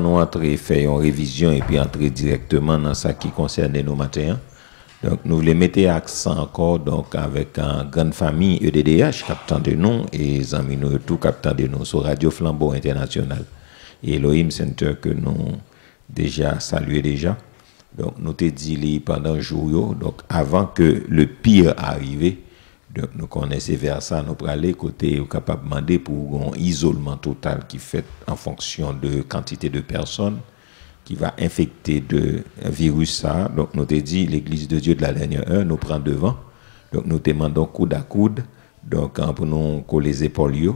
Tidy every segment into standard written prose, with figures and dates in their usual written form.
nous entrer faire une révision et puis entrer directement dans ça qui concerne nos matins. Donc nous voulons mettre accent encore donc avec une grande famille EDDH captant de nous et les amis nous tout captant de nous sur Radio Flambeau International et Elohim Center que nous déjà salué déjà. Donc nous te dit pendant le jour donc avant que le pire arrive. Donc, nous connaissons vers ça, nous pourrons aller côté capable de demander pour un isolement total qui fait en fonction de quantité de personnes qui va infecter de virus ça. Donc, nous te dit, l'Église de Dieu de la dernière heure nous prend devant. Donc, nous te demandons coude à coude, donc pour nous coller les épaules,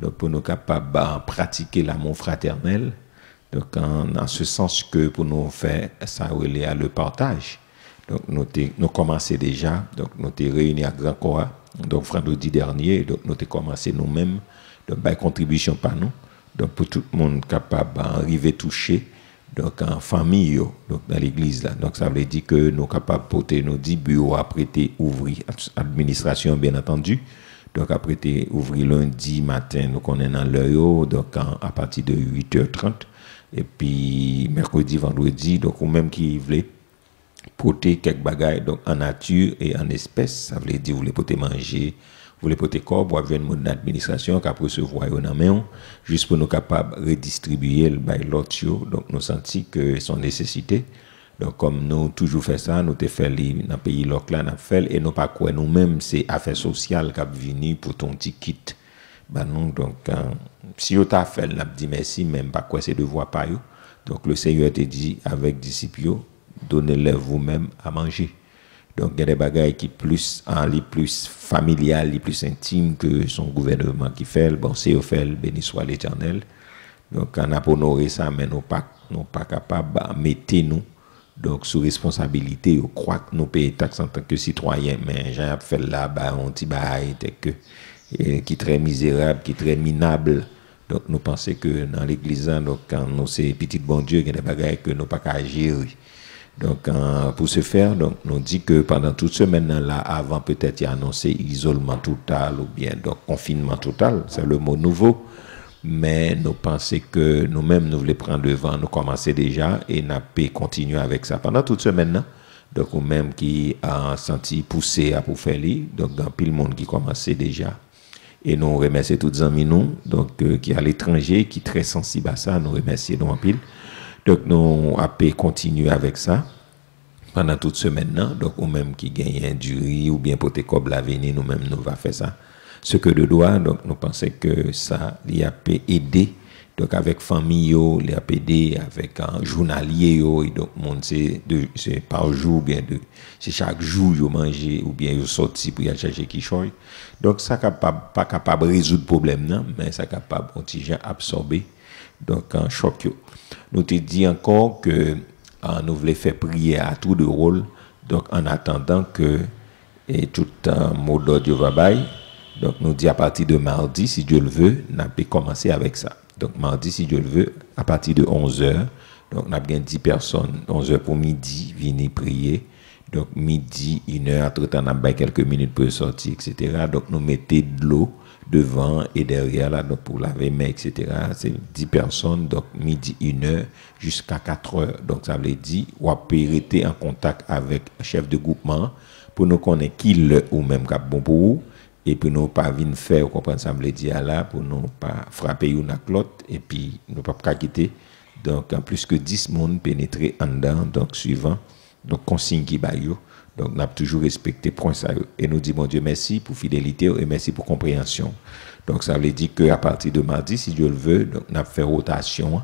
donc pour nous capables de pratiquer l'amour fraternel. Donc, en ce sens que pour nous faire ça relais à le partage. Donc, nous commençons déjà, donc nous sommes réunis à Grand Corps, donc vendredi dernier, donc nous avons commencé nous-mêmes, donc par contribution par nous, donc pour tout le monde capable d'arriver toucher, donc en famille, donc dans l'église là. Donc ça veut dire que nous sommes capables de porter nos 10 bureaux à prêter, ouvrir, administration bien entendu, donc à prêter, ouvrir lundi matin, donc on est dans l'heure, donc à partir de 8h30, et puis mercredi, vendredi, donc ou même qui voulait porter quelques bagages donc en nature et en espèces, ça veut dire vous voulez porter manger, vous voulez porter corps, vous avez une mode d'administration qui a recevoir dans main juste pour nous capables de redistribuer le bail l'autre, donc nous senti que son nécessité. Donc comme nous toujours fait ça, nous te fait dans le pays local n'a fait et nous pas quoi nous-mêmes c'est affaires sociales qui a venu pour ton petit kit. Ben non donc si vous t'a fait n'a dit merci même pas quoi c'est devoir pas yo. Donc le Seigneur te dit avec disciples donnez-leur vous-même à manger. Donc, il y a des bagages qui plus les plus familiales, les plus intimes que son gouvernement qui fait. Bon, c'est au fait, béni soit l'Éternel. Donc, on a pour honorer ça, mais nous pas capables de mettre nous donc sous responsabilité. On croit que nous payons taxes en tant que citoyens, mais j'ai fait là, bah, un petit bail qui est très misérable, qui est très minable. Donc, nous pensons que dans l'église, donc, quand nous sommes petits bon Dieu, il y a des bagages que nous pas qu'à agir. Donc, pour ce faire, donc, nous dit que pendant toute semaine-là, avant peut-être y a annoncé isolement total ou bien donc confinement total, c'est le mot nouveau, mais nous pensons que nous-mêmes, nous voulons prendre devant, nous commencer déjà et nous pouvons continuer avec ça pendant toute semaine-là. Donc, nous-mêmes qui a senti pousser à pour faire lui, donc, dans pile monde qui commençait déjà. Et nous remercions tous les amis, nous, donc, qui à l'étranger, qui sont très sensibles à ça, nous remercions nous en pile. Donc, nous avons continuer avec ça pendant toute semaine. Donc, ou même qui gagne du riz ou bien pour tes cobles à venir, nous-mêmes, nous va faire ça. Ce que de droit, donc, nous pensons que ça, il a aider. Donc, avec famille, il a aider avec un journalier, et donc, c'est par jour, bien c'est chaque jour, ils manger ou bien ils sortent pour y chercher quelque chose. Donc, ça pas capable de résoudre le problème, non, mais ça capable de absorber. Donc, un choc. Nous te dit encore que nous voulons faire prier à tout de rôle, donc en attendant que tout un mot d'audio va bailler. Donc nous dit à partir de mardi, si Dieu le veut, nous allons commencer avec ça. Donc mardi, si Dieu le veut, à partir de 11h, donc nous avons 10 personnes, 11h pour midi, venir prier. Donc midi, 1h, entre-temps, nous avons quelques minutes pour sortir, etc. Donc nous mettons de l'eau devant et derrière là, donc pour laver mains, etc. C'est 10 personnes, donc midi 1h jusqu'à 4h. Donc ça veut dire, on peut rester en contact avec le chef de groupement pour nous connaître qui le ou même cap bon pour vous. Et puis nous pas venir faire, vous comprenez ça me dire là, pour nous pas frapper une à l'autre et puis nous pas quitter. Donc en plus que 10 personnes pénétrer en dedans, donc suivant, donc consigne qui baillot. Donc, nous avons toujours respecté point ça. Et nous disons, mon Dieu, merci pour fidélité et merci pour compréhension. Donc, ça veut dire qu'à partir de mardi, si Dieu le veut, donc, nous avons fait rotation.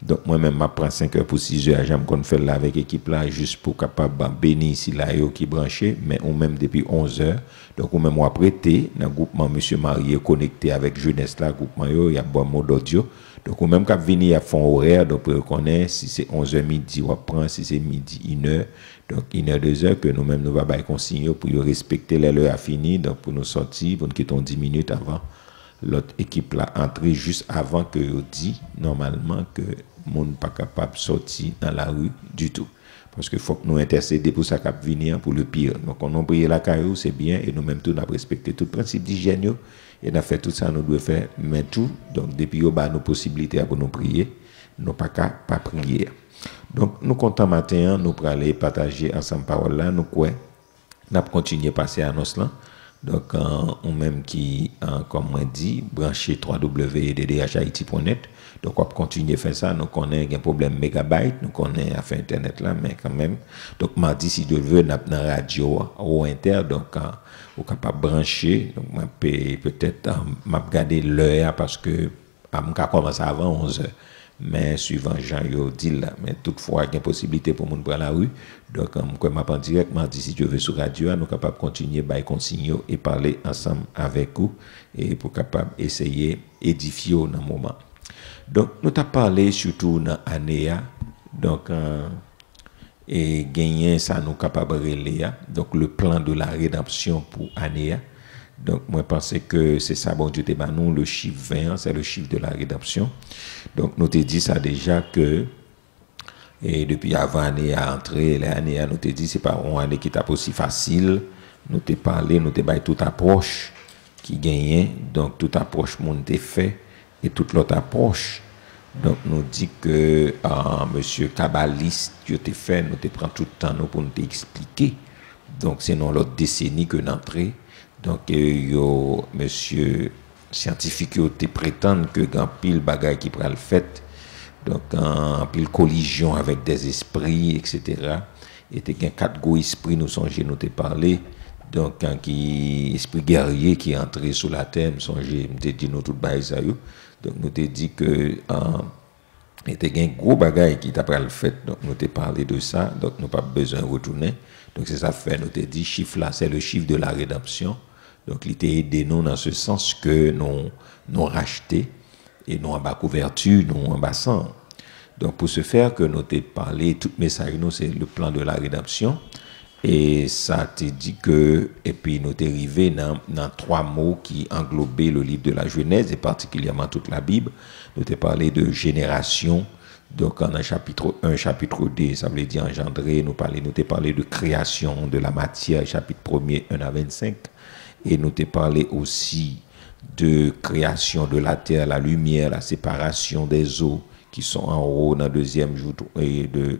Donc, moi-même, je prends 5 heures pour 6 heures. J'aime qu'on fait là avec l'équipe là, juste pour capable bénir ici là, qui branché, mais on même depuis 11 heures. Donc, on même prêté dans le groupement Monsieur Marié connecté avec jeunesse là, groupement, il y a un bon mode audio. Donc, on même quand venir à fond horaire, donc, on connaît si c'est 11h midi, on prend, si c'est midi, 1h. Donc, 1h, 2h, que nous-mêmes, nous allons consigner pour respecter l'heure à finir, donc pour nous sortir, pour nous quitter 10 minutes avant l'autre équipe là, entrer juste avant que vous dit normalement que le monde n'est pas capable de sortir dans la rue du tout. Parce qu'il faut que nous intercéder pour ça cap venir pour le pire. Donc, on a prié la caillou, c'est bien, et nous-mêmes, nous avons respecté tout le principe d'hygiène, et nous avons fait tout ça, nous devons faire, mais tout, donc, depuis, nous avons nos possibilités pour nous prier. nous pas pas prier. Donc nous comptons matin, nous pour aller partager ensemble parole là, nous quoi, nous continuer passer à annonce là. Donc on même qui comme moi dit brancher www.ddhaiti.net. Donc on va continuer à faire ça, nous connaissons un problème mégabyte, nous connaissons à faire internet là mais quand même. Donc mardi si Dieu veut dans la radio ou inter donc on capable brancher donc moi peut-être m'a regarder l'heure parce que m'a commencer avant 11h. Mais suivant Jean yo dit là mais toutefois il y a une possibilité pour moun prendre la rue donc comme m'a en direct mardi si Dieu veut sur radio nous capable continuer bail consigne et parler ensemble avec vous et pour capable essayer édifier dans moment. Donc nous t'a parlé surtout dans année donc et gagner ça nous capable relayer donc le plan de la rédemption pour année. Donc moi je pense que c'est ça bon Dieu te ba nous le chiffre 20 c'est le chiffre de la rédemption. Donc nous te dit ça déjà que et depuis avant année à entrer l'année nous te dit c'est pas une année qui est aussi facile, nous te parlé nous te bail toute approche qui gagnait donc toute approche monde te fait et toute l'autre approche. Donc nous dit que monsieur Kabbaliste tu te fait nous te prend tout le temps nous pour nous expliquer. Donc c'est dans l'autre décennie que d'entrer. Donc yo monsieur scientifique yo te prétendent que grand pile bagaille qui pral fait donc en pile collision avec des esprits etc. et te gen quatre gros esprits nous songer nous te parler donc quand qui esprit guerrier qui est entré sur la terre me songer me te dit nous tout bail ça yo donc nous te dit que et te gen gros bagaille qui t'a pral fait donc nous te parler de ça donc nous pas besoin de retourner donc c'est ça fait nous te dit chiffre là c'est le chiffre de la rédemption. Donc, il était aidé nous dans ce sens que nous racheté et nous en bas couverture, nous en bas sang. Donc, pour ce faire que nous t'ai parlé, tout message nous, c'est le plan de la rédemption. Et ça te dit que, et puis nous t'ai arrivé dans trois mots qui englobaient le livre de la Genèse et particulièrement toute la Bible. Nous t'ai parlé de génération. Donc, en un chapitre 1, chapitre 2, ça veut dire engendrer, nous t'ai parlé de création de la matière, chapitre 1er, 1 à 25. Et nous t'ai parlé aussi de création de la terre, la lumière, la séparation des eaux qui sont en haut dans le deuxième jour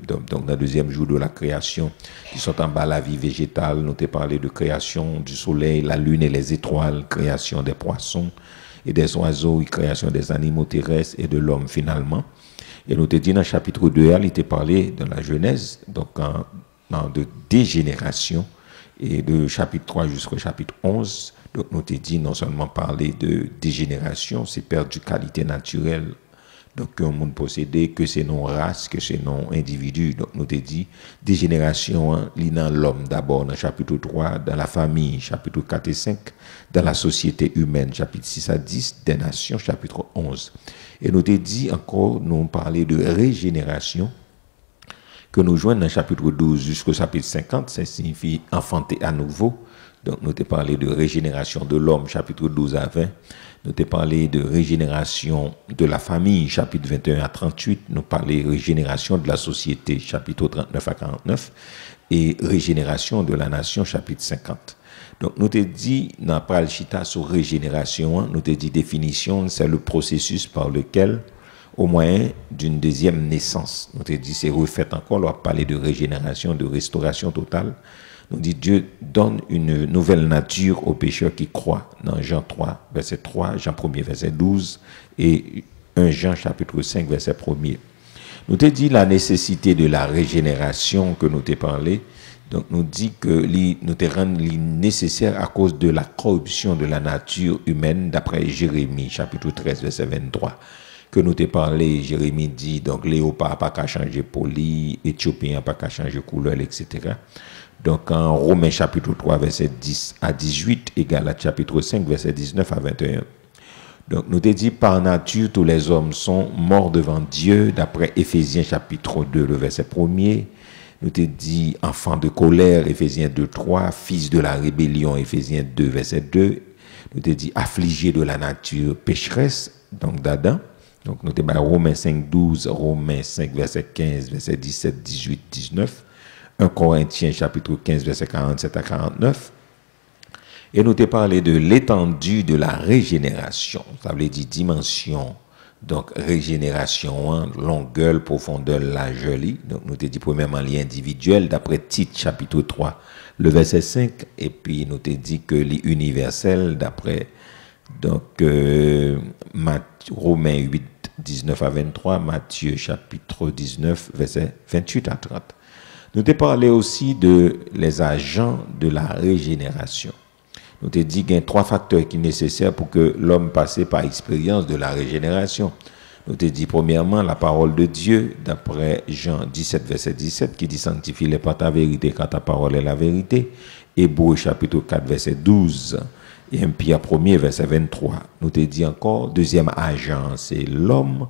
donc dans le deuxième jour de la création, qui sont en bas la vie végétale. Nous t'ai parlé de création du soleil, la lune et les étoiles, création des poissons et des oiseaux, création des animaux terrestres et de l'homme finalement. Et nous t'ai dit dans le chapitre 2, il t'ai parlé de la Genèse, donc de dégénération. Et de chapitre 3 jusqu'au chapitre 11, donc nous t'ai dit non seulement parler de dégénération, c'est perdre du qualité naturelle, donc que le monde possédait, que c'est non race, que c'est non individu. Donc nous t'ai dit dégénération, dans l'homme d'abord, dans chapitre 3, dans la famille, chapitre 4 et 5, dans la société humaine, chapitre 6 à 10, des nations, chapitre 11. Et nous t'ai dit encore, nous parler de régénération, que nous joignons dans le chapitre 12 jusqu'au chapitre 50, ça signifie enfanter à nouveau. Donc, nous t'ai parlé de régénération de l'homme, chapitre 12 à 20. Nous t'ai parlé de régénération de la famille, chapitre 21 à 38. Nous parlé de régénération de la société, chapitre 39 à 49. Et régénération de la nation, chapitre 50. Donc, nous t'ai dit, dans le chita sur régénération, nous t'ai dit définition, c'est le processus par lequel au moyen d'une deuxième naissance. Nous te dit, c'est refait encore, on va parler de régénération, de restauration totale. Nous dit, Dieu donne une nouvelle nature aux pécheurs qui croient. Dans Jean 3, verset 3, Jean 1er, verset 12, et 1 Jean, chapitre 5, verset 1er. Nous te dit la nécessité de la régénération que nous t'ai parlé. Donc, nous dit que nous te rend nécessaire à cause de la corruption de la nature humaine, d'après Jérémie, chapitre 13, verset 23. Que nous t'ai parlé, Jérémie dit, donc léopard pas qu'à changer poli, éthiopien pas qu'à changer couleur, etc. Donc en Romains chapitre 3, verset 10 à 18, égal à chapitre 5, verset 19 à 21. Donc nous t'ai dit, par nature, tous les hommes sont morts devant Dieu, d'après Éphésiens chapitre 2, le verset 1er. Nous t'ai dit, enfants de colère, Éphésiens 2, 3, fils de la rébellion, Éphésiens 2, verset 2. Nous t'ai dit, affligés de la nature pécheresse, donc d'Adam. Donc, nous avons Romains 5, 12, Romains 5, verset 15, verset 17, 18, 19. 1 Corinthiens, chapitre 15, verset 47 à 49. Et nous avons parlé de l'étendue de la régénération. Ça veut dire dimension donc régénération, hein, longueur, profondeur, largeur. Donc nous te dit premièrement l'individuel d'après Tite chapitre 3, le verset 5, et puis nous te dit que l'universel d'après donc Romains 8, 19 à 23, Matthieu chapitre 19, verset 28 à 30. Nous te parlé aussi de les agents de la régénération. Nous te dit qu'il y a 3 facteurs qui sont nécessaires pour que l'homme passe par expérience de la régénération. Nous te dit premièrement la parole de Dieu, d'après Jean 17, verset 17, qui dit sanctifie-les par ta vérité, car ta parole est la vérité. Hébreux chapitre 4, verset 12. Et un Pierre 1er, verset 23. Nous te dit encore, deuxième agent, c'est l'homme.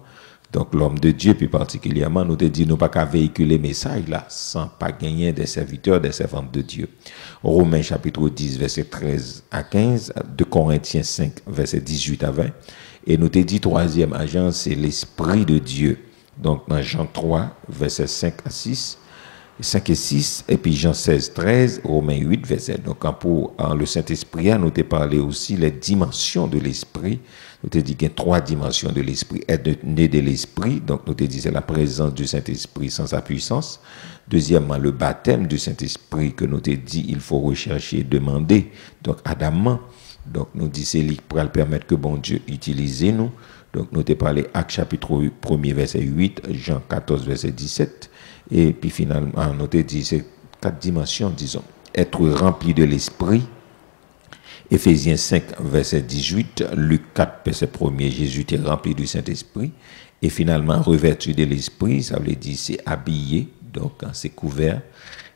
Donc l'homme de Dieu, plus particulièrement, nous te dit, nous pas qu'à véhiculer message là, sans pas gagner des serviteurs, des servantes de Dieu. Romains chapitre 10, verset 13 à 15, 2 Corinthiens 5, verset 18 à 20. Et nous te dit, troisième agent, c'est l'Esprit de Dieu. Donc dans Jean 3, verset 5 à 6, 5 et 6, et puis Jean 16, 13, Romains 8, verset. Donc pour le Saint-Esprit, nous te parlé aussi les dimensions de l'Esprit. Nous te dit qu'il y a 3 dimensions de l'Esprit. Être né de l'Esprit, donc nous te dit c'est la présence du Saint-Esprit sans sa puissance. Deuxièmement, le baptême du Saint-Esprit que nous te dit il faut rechercher et demander. Donc adamant, donc nous dit c'est lui pour permettre que bon Dieu utilise nous. Donc nous te parlé Actes chapitre 1er verset 8, Jean 14 verset 17. Et puis finalement, nous te dit c'est 4 dimensions, disons. Être rempli de l'Esprit. Éphésiens 5, verset 18, Luc 4, verset 1er, Jésus était rempli du Saint-Esprit. Et finalement, revêtu de l'Esprit, ça veut dire c'est habillé, donc c'est couvert,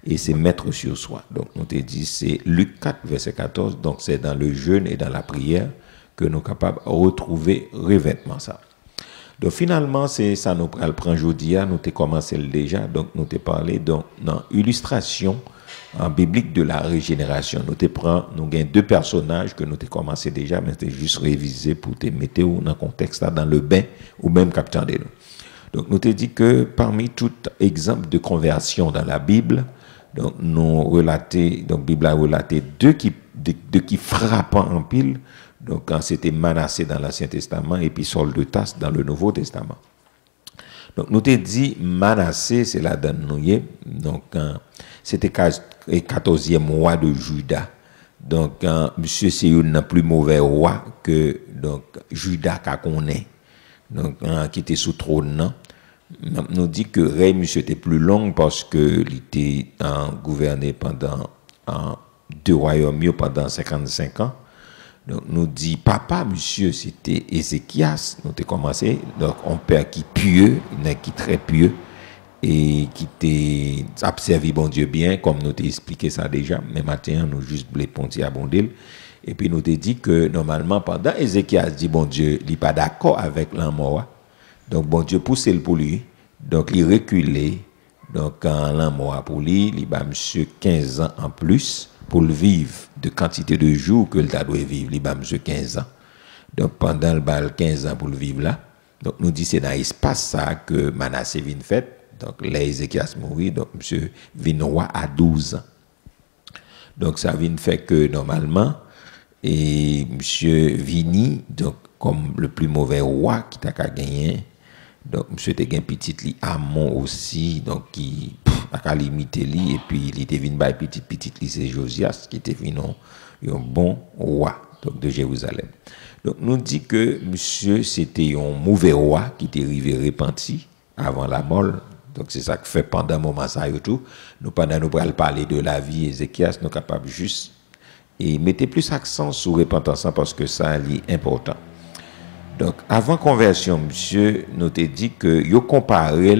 et c'est mettre sur soi. Donc, on te dit, c'est Luc 4, verset 14, donc c'est dans le jeûne et dans la prière que nous sommes capables de retrouver revêtement ça. Donc, finalement, c'est ça nous prend aujourd'hui, nous avons commencé déjà, donc nous avons parlé dans l'illustration en biblique de la régénération. Nous avons 2 personnages que nous avons commencé déjà, mais c'était juste révisé pour te mettre dans le contexte, dans le bain, ou même captant de nous. Donc nous avons dit que parmi tout exemple de conversion dans la Bible, donc nous relaté, donc Bible a relaté 2 qui frappent en pile. Donc quand c'était Manassé dans l'Ancien Testament et puis Saul de Tarse dans le Nouveau Testament. Donc nous avons dit Manassé, c'est la donne nous. Donc c'était 14e roi de Juda. Donc, monsieur, c'est un plus mauvais roi que donc, Juda qu'a connaît. Donc, qui était sous trône. Nous dit que règne, monsieur, était plus long parce qu'il était gouverné pendant 2 royaumes pendant 55 ans. Donc, nous dit, papa, monsieur, c'était Ézéchias. Nous avons commencé. Donc, un père qui pieux, qui très pieux. Et qui t'a servi bon Dieu bien, comme nous t'ai expliqué ça déjà, mais maintenant nous juste les pontiers abondés. Et puis nous t'ai dit que normalement, pendant Ézéchias dit bon Dieu, il n'est pas d'accord avec l'amour. Donc bon Dieu poussait le pour lui, donc il reculait. Donc quand l'amour pour lui, il a monsieur 15 ans en plus pour le vivre de quantité de jours que le doit vivre, il a monsieur 15 ans. Donc pendant le bal 15 ans pour le vivre là, donc nous dit c'est dans l'espace ça que Manassé vient fait. Donc, là, Ézéchias mourit, donc M. vient roi à 12 ans. Donc, ça vient faire que, normalement, et M. Vini, donc, comme le plus mauvais roi qui t'a gagné, donc, M. t'a gagné petit Amon aussi, donc, qui a limité lui, et puis, il était venu par petit lui, c'est Josias, qui était venu un bon roi, donc, de Jérusalem. Donc, nous dit que M. c'était un mauvais roi qui était arrivé repenti avant la mort. Donc, c'est ça que fait pendant un moment ça et tout. Nous, pendant nous parler de la vie Ézéchias, nous sommes capables juste et mettez plus accent sur repentance parce que ça est important. Donc, avant conversion, monsieur, nous t'ai dit que yo comparé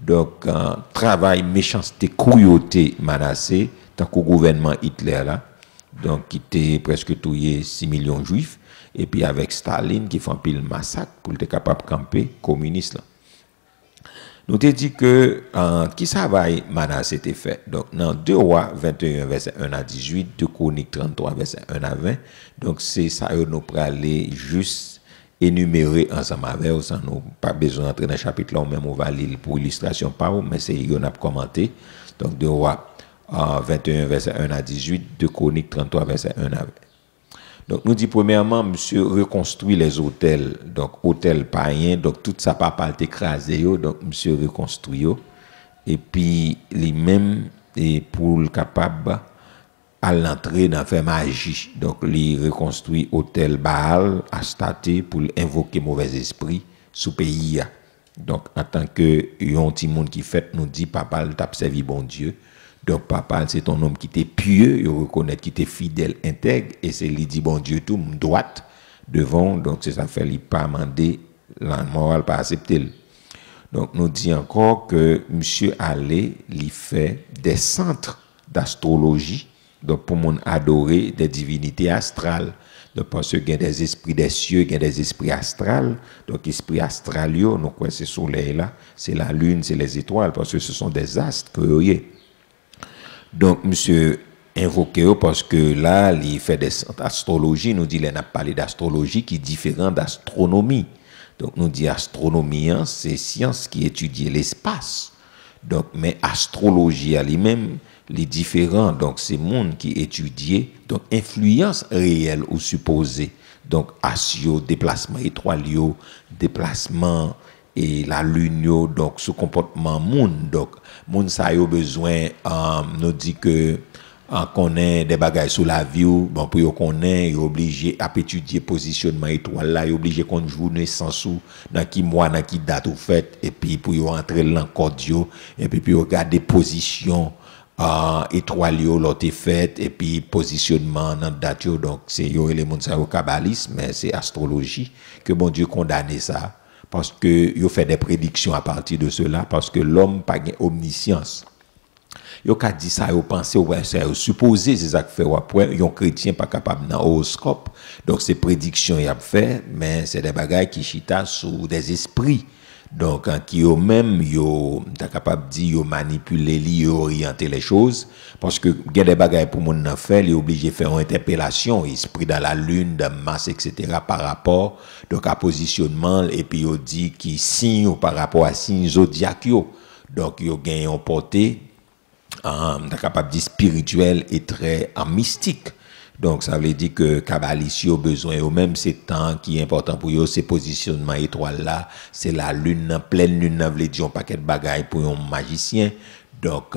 donc travail méchanceté cruauté Manassé tant qu'au gouvernement Hitler là, donc qui était presque tué 6 millions de juifs et puis avec Staline qui fait un pile massacre pour être capable de camper communiste là. Nous t'ai dit que qui ça va Manassé était fait. Donc dans 2 Rois 21 verset 1 à 18, 2 Chroniques 33 verset 1 à 20. Donc c'est ça nous pour aller juste énumérer ensemble avec sans nous pas besoin d'entrer dans le chapitre là, même on va lire pour illustration par mais c'est on a commenté. Donc 2 Rois 21 verset 1 à 18, 2 Chroniques 33 verset 1 à 20. Donc, nous dit premièrement, monsieur reconstruit les hôtels. Donc, hôtel païen, donc tout ça pas été écrasé, donc monsieur reconstruit. Et puis, lui-même, et pour le capable à l'entrée dans faire magie. Donc, il reconstruit hôtel Baal à Staté pour invoquer mauvais esprit sous pays. Donc, en tant que un petit monde qui fait, nous dit, papa, t'a servi bon Dieu. Donc, papa, c'est ton homme qui était pieux, il reconnaît qu'il était fidèle, intègre, et c'est lui dit, bon Dieu, tout, droite devant. Donc, c'est ça fait, il pas mandé, la morale pas accepter. Donc, nous dit encore que monsieur Allé, il fait des centres d'astrologie, donc pour mon adorer des divinités astrales. Donc, parce qu'il y a des esprits des cieux, il y a des esprits astrales. Donc, esprit astral, donc, ouais, c'est le soleil là, c'est la lune, c'est les étoiles, parce que ce sont des astres que vous voyez. Donc, monsieur invoqué parce que là, il fait des astrologies, nous dit, il a parlé d'astrologie qui est différent d'astronomie. Donc, nous dit astronomie, hein, c'est science qui étudie l'espace. Donc, mais astrologie à lui-même, les différents, donc c'est monde qui étudie, donc influence réelle ou supposée. Donc, asio, déplacement étoile, déplacement et la lune, donc ce comportement monde. Donc, monde ça a besoin, nous dit que qu'on ait des bagages sur la vie, bon, pour qu'on ait, obligé à étudier positionnement étoile là, obligé qu'on joue naissance ou dans qui mois, dans qui date ou fait, et puis pour entrer l'encordio, et puis regarder position étoile l'autre fait, et puis positionnement dans date, donc c'est les mondes ça au kabbalisme, mais c'est astrologie que bon Dieu condamne ça. Parce que il fait des prédictions à partir de cela, parce que l'homme n'a pas omniscience. Il a dit ça, il a pensé, il a supposé, c'est ça que fait après, un chrétien pas capable dans horoscope. Donc, ces prédictions, il a fait, mais c'est des bagages qui chita sous des esprits. Donc, qui eux-mêmes, ils sont capables de dire, manipuler, ils orienter les choses. Parce que, il y a des bagages pour mon faire, il est obligé de faire une interpellation, esprit dans la lune, dans masse, etc., par rapport, donc, à positionnement, et puis, il dit qu'il signe par rapport à signe zodiac. Donc, il y a une portée, capable de dire spirituel et très mystique. Donc, ça veut dire que Kabbalis a besoin, ou même c'est temps qui est important pour eux, ces positionnements étoiles là, c'est la lune, pleine lune, veut dire un paquet de bagailles pour un magicien. Donc,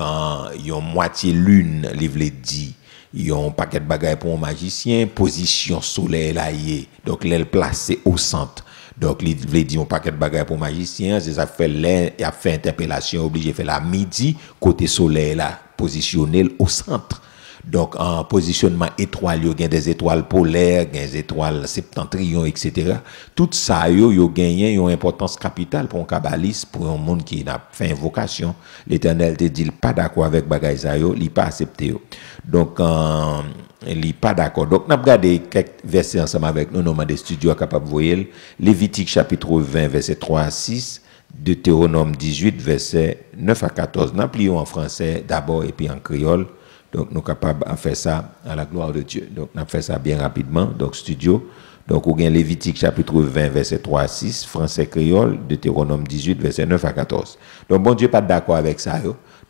il y a moitié lune, il veut dire. Il y a un paquet de bagailles pour un magicien, position soleil là, donc l'aile placée au centre. Donc, il veut dire un paquet de bagages pour magicien, c'est ça fait il a fait interpellation, obligé de faire la midi, côté soleil là, positionné au centre. Donc, en positionnement étoile, il y a des étoiles polaires, il y a des étoiles septentrions, etc. Tout ça, il y a gagné une importance capitale pour un kabbaliste, pour un monde qui a fait invocation. L'Éternel te dit, il n'est pas d'accord avec bagages, il n'est pas accepté. Donc, il n'est pas d'accord. Donc, nous avons regardé quelques versets ensemble avec nous, nous avons des studios capables de voir. Lévitique chapitre 20, verset 3 à 6, Deutéronome 18, verset 9 à 14. Nous plions en français d'abord et puis en créole. Donc, nous sommes capables de faire ça à la gloire de Dieu. Donc, nous avons fait ça bien rapidement. Donc, studio. Donc, on gagne Lévitique chapitre 20, verset 3 à 6, français créole, Deutéronome 18, verset 9 à 14. Donc, bon Dieu n'est pas d'accord avec ça.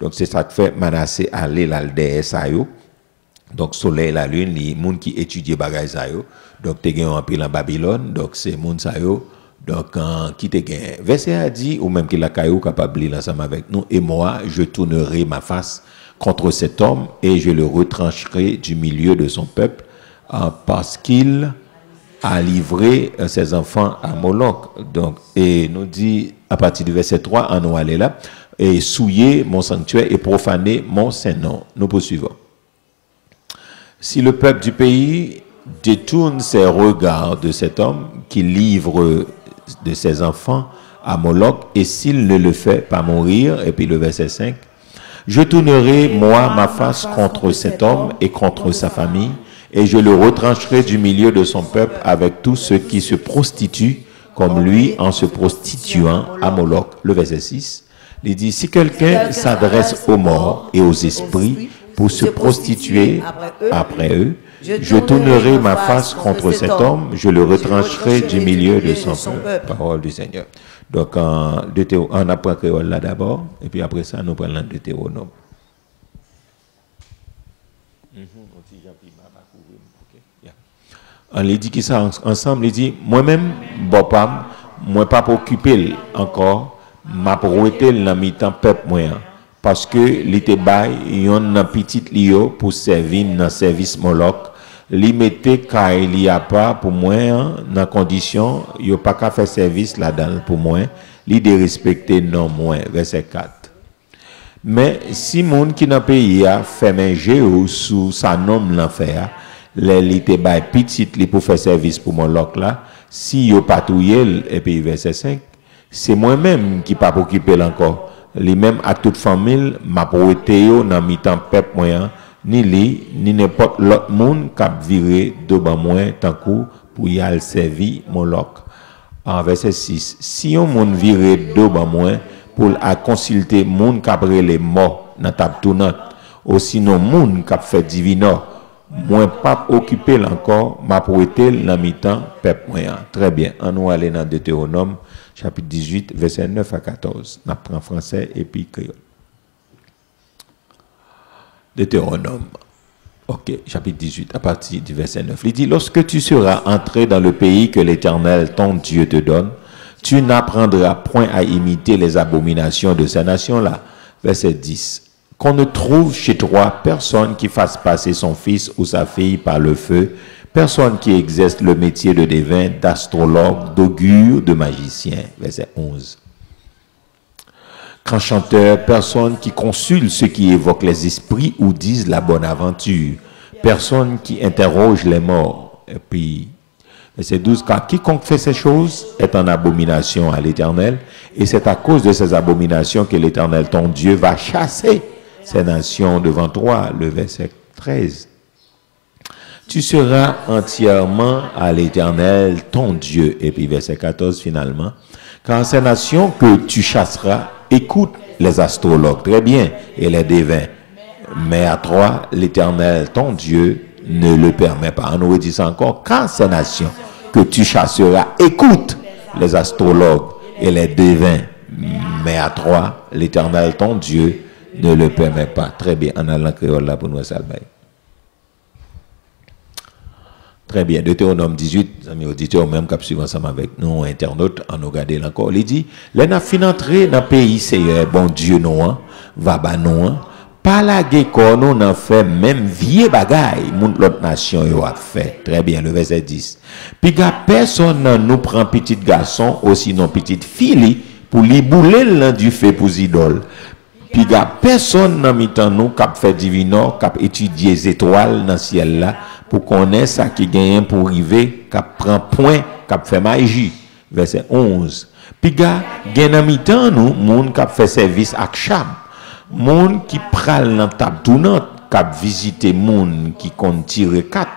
Donc, c'est ça que fait Manassé aller l'aldéer ça. Donc, soleil, la lune, les gens qui étudient les bagages ça. Donc, tu as un pile en Babylone. Donc, c'est les gens ça. Donc, qui te gagne. Verset a dit, ou même qui la caillou capable de lire ensemble avec nous, et moi, je tournerai ma face contre cet homme et je le retrancherai du milieu de son peuple parce qu'il a livré ses enfants à Moloch. Donc, et nous dit à partir du verset 3, en nous aller là, et souiller mon sanctuaire et profaner mon saint nom. Nous poursuivons. Si le peuple du pays détourne ses regards de cet homme qui livre de ses enfants à Moloch et s'il ne le fait pas mourir, et puis le verset 5, je tournerai, moi, ma face contre cet homme et contre sa famille, et je le retrancherai du milieu de son peuple avec tous ceux qui se prostituent comme lui en se prostituant à Moloch. Le verset 6, il dit, si quelqu'un s'adresse aux morts et aux esprits pour se prostituer après eux, je tournerai ma face contre cet homme, je le retrancherai du milieu de son peuple. Parole du Seigneur. Donc, on apprend créole là d'abord, et puis après ça, nous prenons le Deutéronome. On lui dit qui ça ensemble, il dit moi-même bopam, moi pas occupé encore, m'a proté dans mi-temps peuple moi parce que li te bay yon petite lio pour servir dans service Moloch, li mette kay li a pas pour moi dans condition yo pas qu'à faire service là-dedans pour moi, li de respecter non moi verset 4. Mais si moun qui dans pays a fait manger ou sous sa nom l'enfer, les li te bay petite li pour faire service pour Moloch là, si yo patouye et puis verset 5, c'est moi-même qui pas occuper encore. Li même à toute famille m'a prêté yo dans mi-temps peuple moyen ni li ni n'importe l'autre monde qui viré de ban moi tant pour y aller servir Moloch. En verset 6, si on monde viré de ban moi pour à consulter monde qui après les morts dans table tournante ou sinon monde qui fait divino moi pas occupé encore m'a prêté dans mi-temps peuple moyen. Très bien, on nous aller dans Deutéronome chapitre 18 verset 9 à 14. On apprend français et puis créole. Deutéronome. OK, chapitre 18 à partir du verset 9. Il dit lorsque tu seras entré dans le pays que l'Éternel ton Dieu te donne, tu n'apprendras point à imiter les abominations de ces nations-là. Verset 10. Qu'on ne trouve chez toi personne qui fasse passer son fils ou sa fille par le feu, personne qui exerce le métier de devin, d'astrologue, d'augure, de magicien. Verset 11. Grand chanteur, personne qui consulte ceux qui évoquent les esprits ou disent la bonne aventure, personne qui interroge les morts. Et puis, verset 12, car quiconque fait ces choses est en abomination à l'Éternel, et c'est à cause de ces abominations que l'Éternel, ton Dieu, va chasser ces nations devant toi. Le verset 13. Tu seras entièrement à l'Éternel, ton Dieu. Et puis verset 14 finalement. Car ces nations que tu chasseras, écoute les astrologues, très bien, et les devins. Mais à toi, l'Éternel, ton Dieu, ne le permet pas. On nous dit ça encore. Car ces nations que tu chasseras, écoute les astrologues et les devins. Mais à toi, l'Éternel, ton Dieu, ne le permet pas. Très bien, en allant créole là pour nous salver. Très bien, Deutéronome 18, amis auditeurs, même cap suivant ensemble avec nous, internautes, en nous regarder encore. Il dit, les n'a fin entrer dans le pays, c'est bon Dieu, non, va ba non, pas la guécor, nous n'en fait même vieux bagaille, l'autre nation yo a fait. Très bien, le verset 10. Puis personne nous prend petit garçon, aussi non petite fille, pour li bouler du fait pour idole. Puis personne n'a mis en nous qui fait divino, qui étudier les étoiles dans le ciel là, pour connaître ça qui gagne pour arriver, qui prend point, qui fait magie. Verset 11. Puis gen nan mi-temps nous, moun qui fait service à Cham, moun qui pral dans table tournante, qui visiter moun qui compte tirer 4,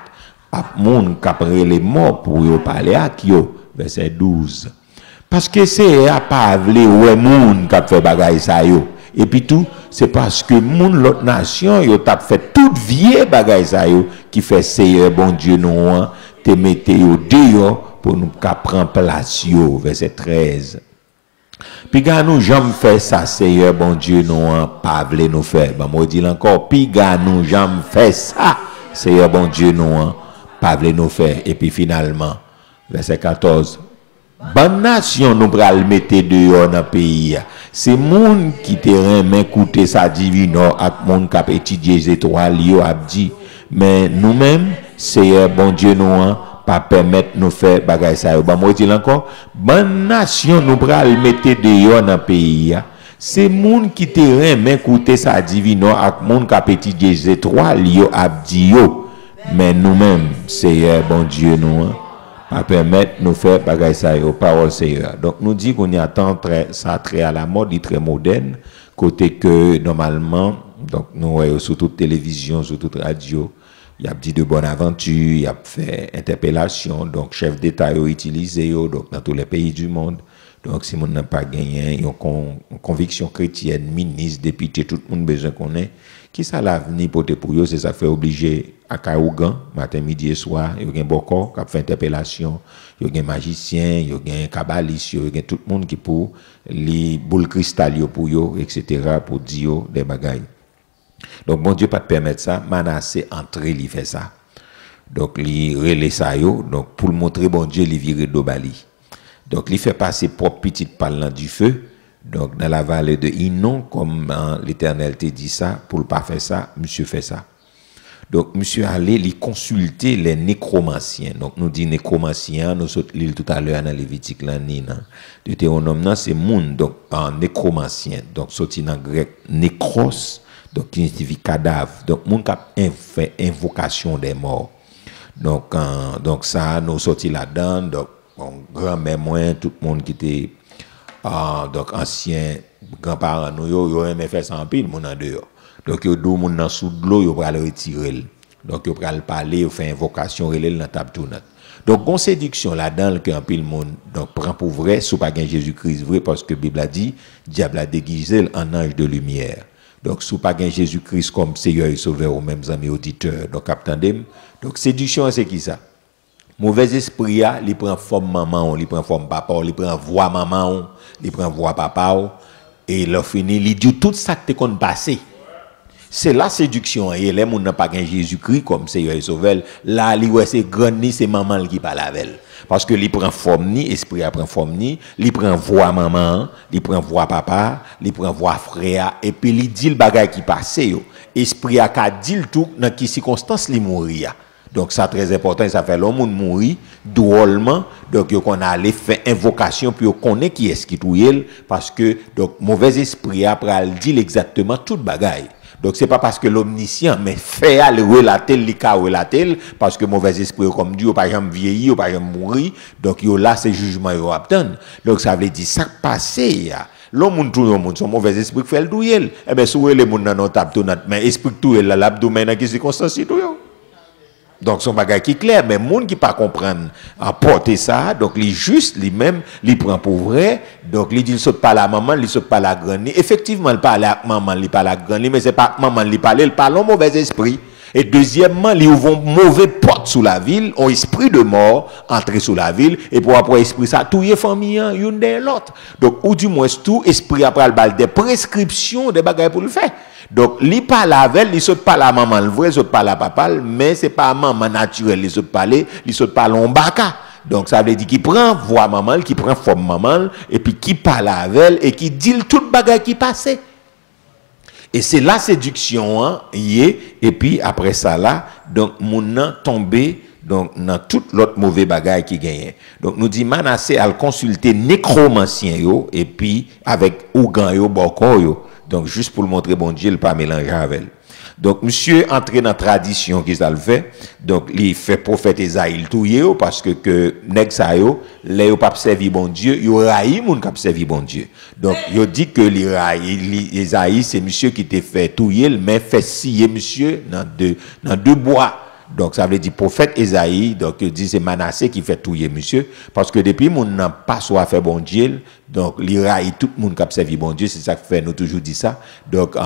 moun qui après les morts pour yo parler à yo. Verset 12. Parce que c'est à pas vle ouais moun qui fait bagay ça yo. Et puis tout, c'est parce que moun l'autre nation, yo t'a fait toute vieille bagay ça yo, qui fait Seigneur bon Dieu nous, te mette yo dehors pour nous prendre place yo. Verset 13. Puis gars nous jamais fait ça, Seigneur bon Dieu nous, pas vle nous faire. Ben moi dis encore, puis gars nous jamais fait ça, Seigneur bon Dieu nous, pas vle nous faire. Et puis finalement, verset 14. Bonne nation nous pral mettre dehors dans le pays. C'est moun qui te remet écouter sa divino ak moun k'ap étudier les étoiles yo a dit mais nous-mêmes c'est bon Dieu nous pas permettre nous faire bagay ça yo. Ba moi dis encore bonne nation nous pral mettre dehors dans le pays. C'est moun qui te remet écouter sa divino ak moun k'ap étudier les étoiles yo a dit yo mais nous-mêmes c'est bon Dieu nous à permettre nous faire bagay ça yo parole Seigneur. Donc nous dit qu'on y attend ça très à la mode, très moderne côté que normalement donc nous voyons sur toute télévision, sur toute radio, il y a dit de bonne aventure, il y a fait interpellation, donc chef d'État yo utilisé yo donc dans tous les pays du monde. Donc si on n'a pas gagné une conviction chrétienne, ministre, député, tout le monde besoin qu'on ait qui ça l'avenir pour eux, c'est ça fait obliger à Kaougan, matin, midi et soir, il y a un boko qui fait interpellation, il y a un magicien, il y a un kabbaliste, il y a tout le monde qui pour les boules cristal pour eux, etc., pour dire des bagailles. Donc, bon Dieu pas te permettre ça, Manassé entrer, il fait ça. Donc, il relève ça, donc, pour le montrer, bon Dieu, il vire d'Obali. Donc, il fait passer propre petite palle du feu, donc, dans la vallée de Inon, comme l'Éternel t'a dit ça, pour ne pas faire ça, monsieur fait ça. Donc, monsieur allait lui consulter les nécromanciens. Donc, nous dit nécromanciens, nous sommes tout à l'heure dans Lévitique, là, Deutéronome, c'est moun, donc, en nécromancien. Donc, sorti dans grec, nécros, donc, qui signifie cadavre. Donc, moun qui fait invocation des morts. Donc, ça, nous sorti là-dedans. Donc, grand-mère, moi, tout le monde qui était, donc, ancien, grands-parents, nous, yo aimé faire ça en pile, moun en dehors. Donc, yo dou moun nan sous de l'eau, yo pral retirer. Donc, yo pral parler, yo fait invocation, relève dans table tournante. Donc, gon séduction là-dedans, que un pile monde, donc, prend pour vrai, sous pas gen Jésus-Christ vrai, parce que la Bible a dit, diable a déguisé en ange de lumière. Donc, sous pas gen Jésus-Christ comme Seigneur et Sauveur aux mêmes amis auditeurs. Donc, attendez. Donc, séduction, c'est qui ça? Mauvais esprit, il prend forme maman, il prend forme papa, il prend voix maman, il prend voix papa, et il finit, il dit tout ça que tu as passé. C'est la séduction. Et les gens n'ont pas gagné Jésus-Christ comme Seigneur et Sauveur. Là, c'est grand ni, c'est maman qui parle avec elle. Parce que il prend forme ni, esprit prend forme ni, il prend voix maman, il prend voix papa, il prend voix frère, et puis il dit le bagage qui passe. Esprit a dit tout dans quelle circonstance il mourir. Donc ça très important, ça fait l'homme mourir drôlement. Donc on a allé faire invocation puis on connaît qui est-ce qui touille parce que donc mauvais esprit après il dit exactement toute bagaille. Donc c'est pas parce que l'omniscient mais fait aller relater le cas relater parce que mauvais esprit comme Dieu pas jamais vieillir, pas jamais mourir. Donc yo là c'est jugement yo obtenu. Donc ça veut dire ça passé l'homme tout le monde son mauvais esprit fait le douiller. Eh ben sous les monde dans notre table tout notre mais esprit tout là l'abdomen dans quelle circonstance tout yo. Donc son bagage qui est clair, mais monde qui pas comprendre à porter ça, donc il juste lui-même, il prend pour vrai, donc il dit il saute pas la maman, il saute pas la grande. Effectivement, il parle à maman, il parle à la grande, mais c'est pas maman il parle, il parle au mauvais esprit. Et deuxièmement, ils ouvrent mauvais porte sous la ville, ont esprit de mort entrer sous la ville et pour après esprit ça tout y famille une de l'autre. Donc ou du moins tout esprit après le bal des prescriptions des bagages pour le faire. Donc, il parle avec, il saute pas la maman, le vrai, il saute pas la papa, mais c'est pas maman naturelle, il saute pas il saute pas l'ombaka. Donc, ça veut dire qu'il prend voix maman, qui prend forme maman, et puis qui parle avec, et qui dit tout bagage qui passe. Et c'est la séduction, hein, et puis après ça là, donc, mon a tombé, donc, dans tout l'autre mauvais bagage qui gagne. Donc, nous dit Manassé à consulter nécromancien, yo, et puis avec Ougan, yo, Boko, yo. Donc, juste pour le montrer, bon Dieu, il ne pas mélanger avec. Donc, monsieur entré dans la tradition qu'il a fait. Donc, il fait prophète Esaïe tout parce que nèg sa yo, les yo pas servi bon Dieu, yo raï moun k'ap servi bon Dieu. Donc, yo dit que Esaïe c'est monsieur qui te fait tout mais fait scier monsieur dans deux bois. Donc, ça veut dire prophète Esaïe, donc il dit c'est Manassé qui fait touiller monsieur, parce que depuis mon n'a pas soit fait bon Dieu, donc l'Iraï, tout le monde qui a servi bon Dieu, c'est ça que fait, nous toujours dit ça. Donc,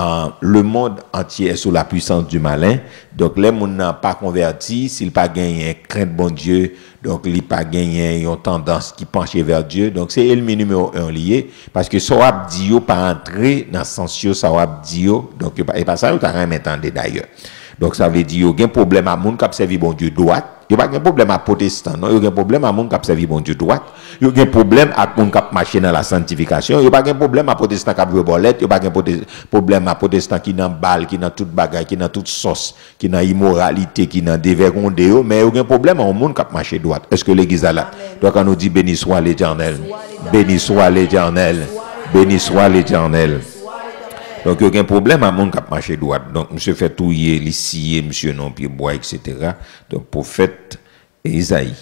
le monde entier est sous la puissance du malin, donc les gens n'a pas converti, s'il pas gagné crainte bon Dieu, donc il pas gagné une tendance qui penche vers Dieu, donc c'est l'ennemi numéro 1 lié, parce que ça va dire pas entrer dans le sens ça va dire, donc et pas ça, vous avez entendu d'ailleurs. Donc ça veut dire qu'il y a un problème à moun qui a servi bon Dieu droite. Il n'y a pas un problème à protestant, non. Il y a un problème à moun qui a servi bon Dieu droite. Il y a un problème à moun qui a marché dans la sanctification. Il n'y a pas un problème à protestant qui a joué bolette. Il n'y a pas un problème à protestant qui n'a balle, qui n'a toute bagaille, qui n'a toute sauce, qui n'a immoralité, qui n'a dévergondé. Mais il y a un problème à moun qui a marché droite. Est-ce que l'église a là? Donc on nous dit béni soit l'Éternel. Béni soit l'Éternel. Béni soit l'Éternel. Donc, il y a un problème à mon cap marché droit. Donc, monsieur fait touiller, l'ici, monsieur non, puis bois, etc. Donc, prophète Esaïe.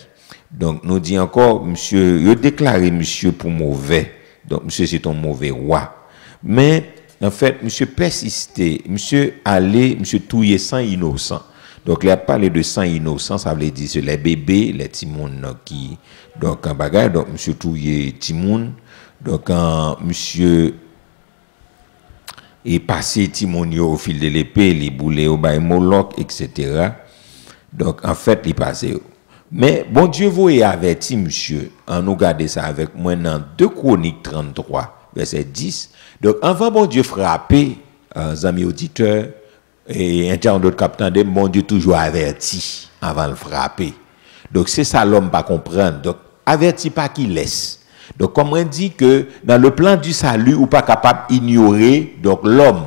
Donc, nous dit encore, monsieur, il a déclaré monsieur pour mauvais. Donc, monsieur, c'est un mauvais roi. Mais, en fait, monsieur persistait, monsieur allait, monsieur touiller sang innocent. Donc, il a parlé de sang innocent, ça veut dire, c'est les bébés, les timouns qui, donc, en bagarre, donc, monsieur touiller timoun. Donc, monsieur, et passer Timonio au fil de l'épée, les boulets au bail Moloch, etc. Donc, en fait, il passait. Mais, bon Dieu, vous avez averti, monsieur, en nous garder ça avec moi dans 2 Chroniques 33, verset 10. Donc, avant bon Dieu frapper, amis auditeurs, et internaute captant de bon Dieu toujours averti avant de frapper. Donc c'est ça l'homme pas comprendre. Donc averti pas qu'il laisse. Donc comme on dit que dans le plan du salut ou pas capable d'ignorer donc l'homme.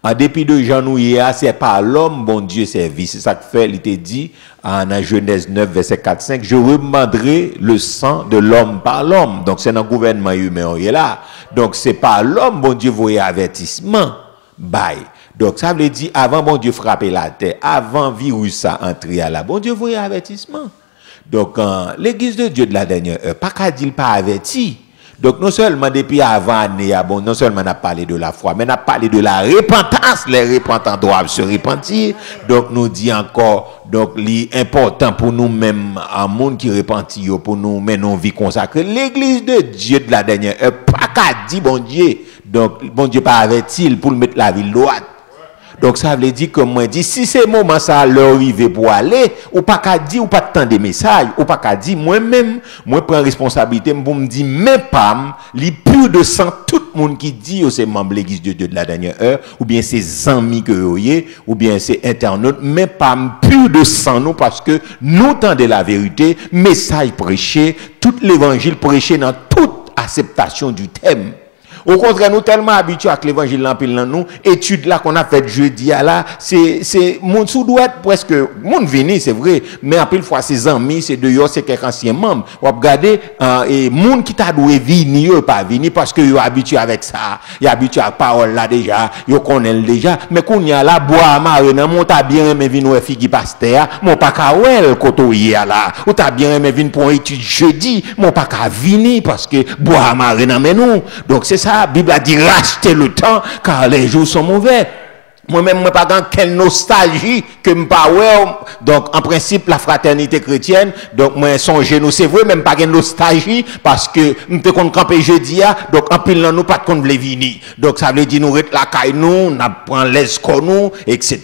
En dépit de Jean Nouya, c'est par l'homme bon Dieu servi. C'est ça que fait, il était dit en Genèse 9 verset 4-5, je remanderai le sang de l'homme par l'homme. Donc c'est dans le gouvernement humain il est là. Donc c'est par l'homme bon Dieu voyait avertissement. Bye. Donc ça veut dire avant bon Dieu frapper la terre, avant virus ça entrer à la bon Dieu voyait avertissement. Donc l'église de Dieu de la dernière heure, pas qu'à dire pas averti. Donc non seulement depuis avant année, bon, non seulement on a parlé de la foi, mais on a parlé de la repentance. Les repentants doivent se repentir. Donc nous dit encore, donc l'important pour nous-mêmes, un monde qui repentit, pour nous mener nos vies consacrées. L'église de Dieu de la dernière heure, pas qu'à dire bon Dieu. Donc bon Dieu pas averti pour mettre la ville droite. Donc ça veut dire que moi dit si c'est moment ça leur arriver pour aller ou pas qu'à dire ou pas tant de messages ou pas qu'à dire moi-même moi prends responsabilité pour me dire mais pas les pur de sang tout le monde qui dit c'est membre l'église de Dieu de la dernière heure ou bien c'est amis que vous voyez ou bien c'est internautes mais pas pur de sang nous parce que nous tendez la vérité message prêché tout l'évangile prêché dans toute acceptation du thème. Au contraire, nous tellement habitués avec l'évangile en pile dans nous, étude là qu'on a fait jeudi là, c'est mon sous doit être presque mon vini, c'est vrai, mais en pile fois ses amis, c'est dehors, c'est quelques anciens membres. On regarder et monde qui t'a doué venir pas venir parce que yo habitué avec ça, yo habitué à parole là déjà, yo connaît déjà, mais qu'on y a là bois marre nan mon t'a bien aimé venir figi pasteur, mon pas ka wel koto hier là, ou t'a bien aimé venir pour étude jeudi, mon pas ka venir parce que bois marre nan mais nous. Donc c'est ça. La Bible a dit racheter le temps car les jours sont mauvais. Moi-même, moi, pas dans quelle nostalgie que me pas donc, en principe, la fraternité chrétienne, donc, moi, songer nous, c'est vrai, même pas de nostalgie, parce que, nous te compte camper jeudi, donc, en pile, nous, pas de compte venir. Donc, ça veut dire, nous, la caille, nous, prend l'esco, nous, etc.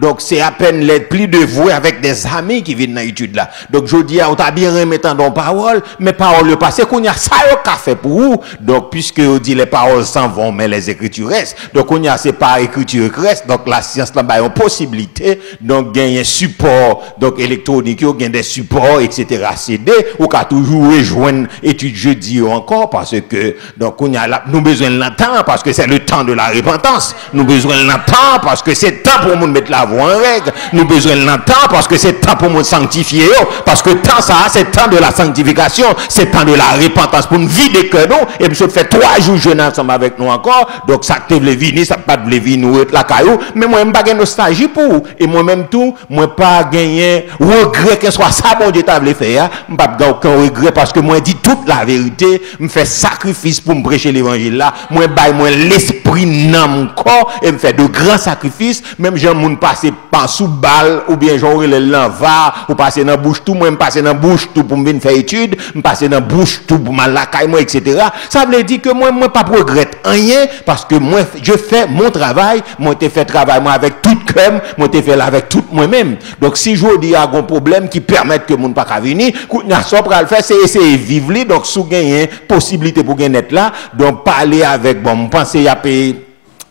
Donc, c'est à peine les plus de vous avec des amis qui viennent dans l'étude là. Donc, jeudi, on t'a bien remettant dans parole, mais parole le passé, qu'on y a ça au café pour vous. Donc, puisque on dit les paroles s'en vont, mais les écritures restent. Donc, on y a c'est pas écriture qui reste. Donc la science là a une possibilité donc gagner un support donc électronique ou gagner des supports etc. CD ou qu'à toujours rejoindre étude jeudi encore parce que donc on a nous besoin de l'entendre parce que c'est le temps de la repentance, nous besoin de l'entendre parce que c'est temps pour nous mettre la voie en règle, nous besoin de l'entendre parce que c'est temps pour nous sanctifier parce que temps ça c'est temps de la sanctification, c'est temps de la repentance pour nous vider que nous et nous fait 3 jours jeûne ensemble avec nous encore donc ça te veut venir ça pas te veut venir nous la caillou mais moi, je n'ai pas de nostalgie pour. Et moi-même, tout, moi, pas gagné regret que ce soit ça, bon Dieu, t'a voulu faire. Je n'ai pas aucun regret parce que moi, je dis toute la vérité. Je fais sacrifice pour me prêcher l'évangile là. Moi, je l'esprit dans mon corps et je fais de grands sacrifices. Même si je passe pas sous balle ou bien j'aurai le l'envar ou passer dans la bouche tout. Moi, je passe dans la bouche tout pour me venir faire étude. Je passe dans la bouche tout pour me lacaille, moi, etc. Ça veut dire que moi, je pas regrette rien parce que moi, je fais mon travail. Moi, je fais travail moi avec tout cœur, moi te fait avec tout moi-même. Donc si je dis un problème qui permet que mon pas venir, n'a ça pour le faire c'est essayer vivre li donc sous gagner possibilité pour gagner là, donc parler avec bon penser y a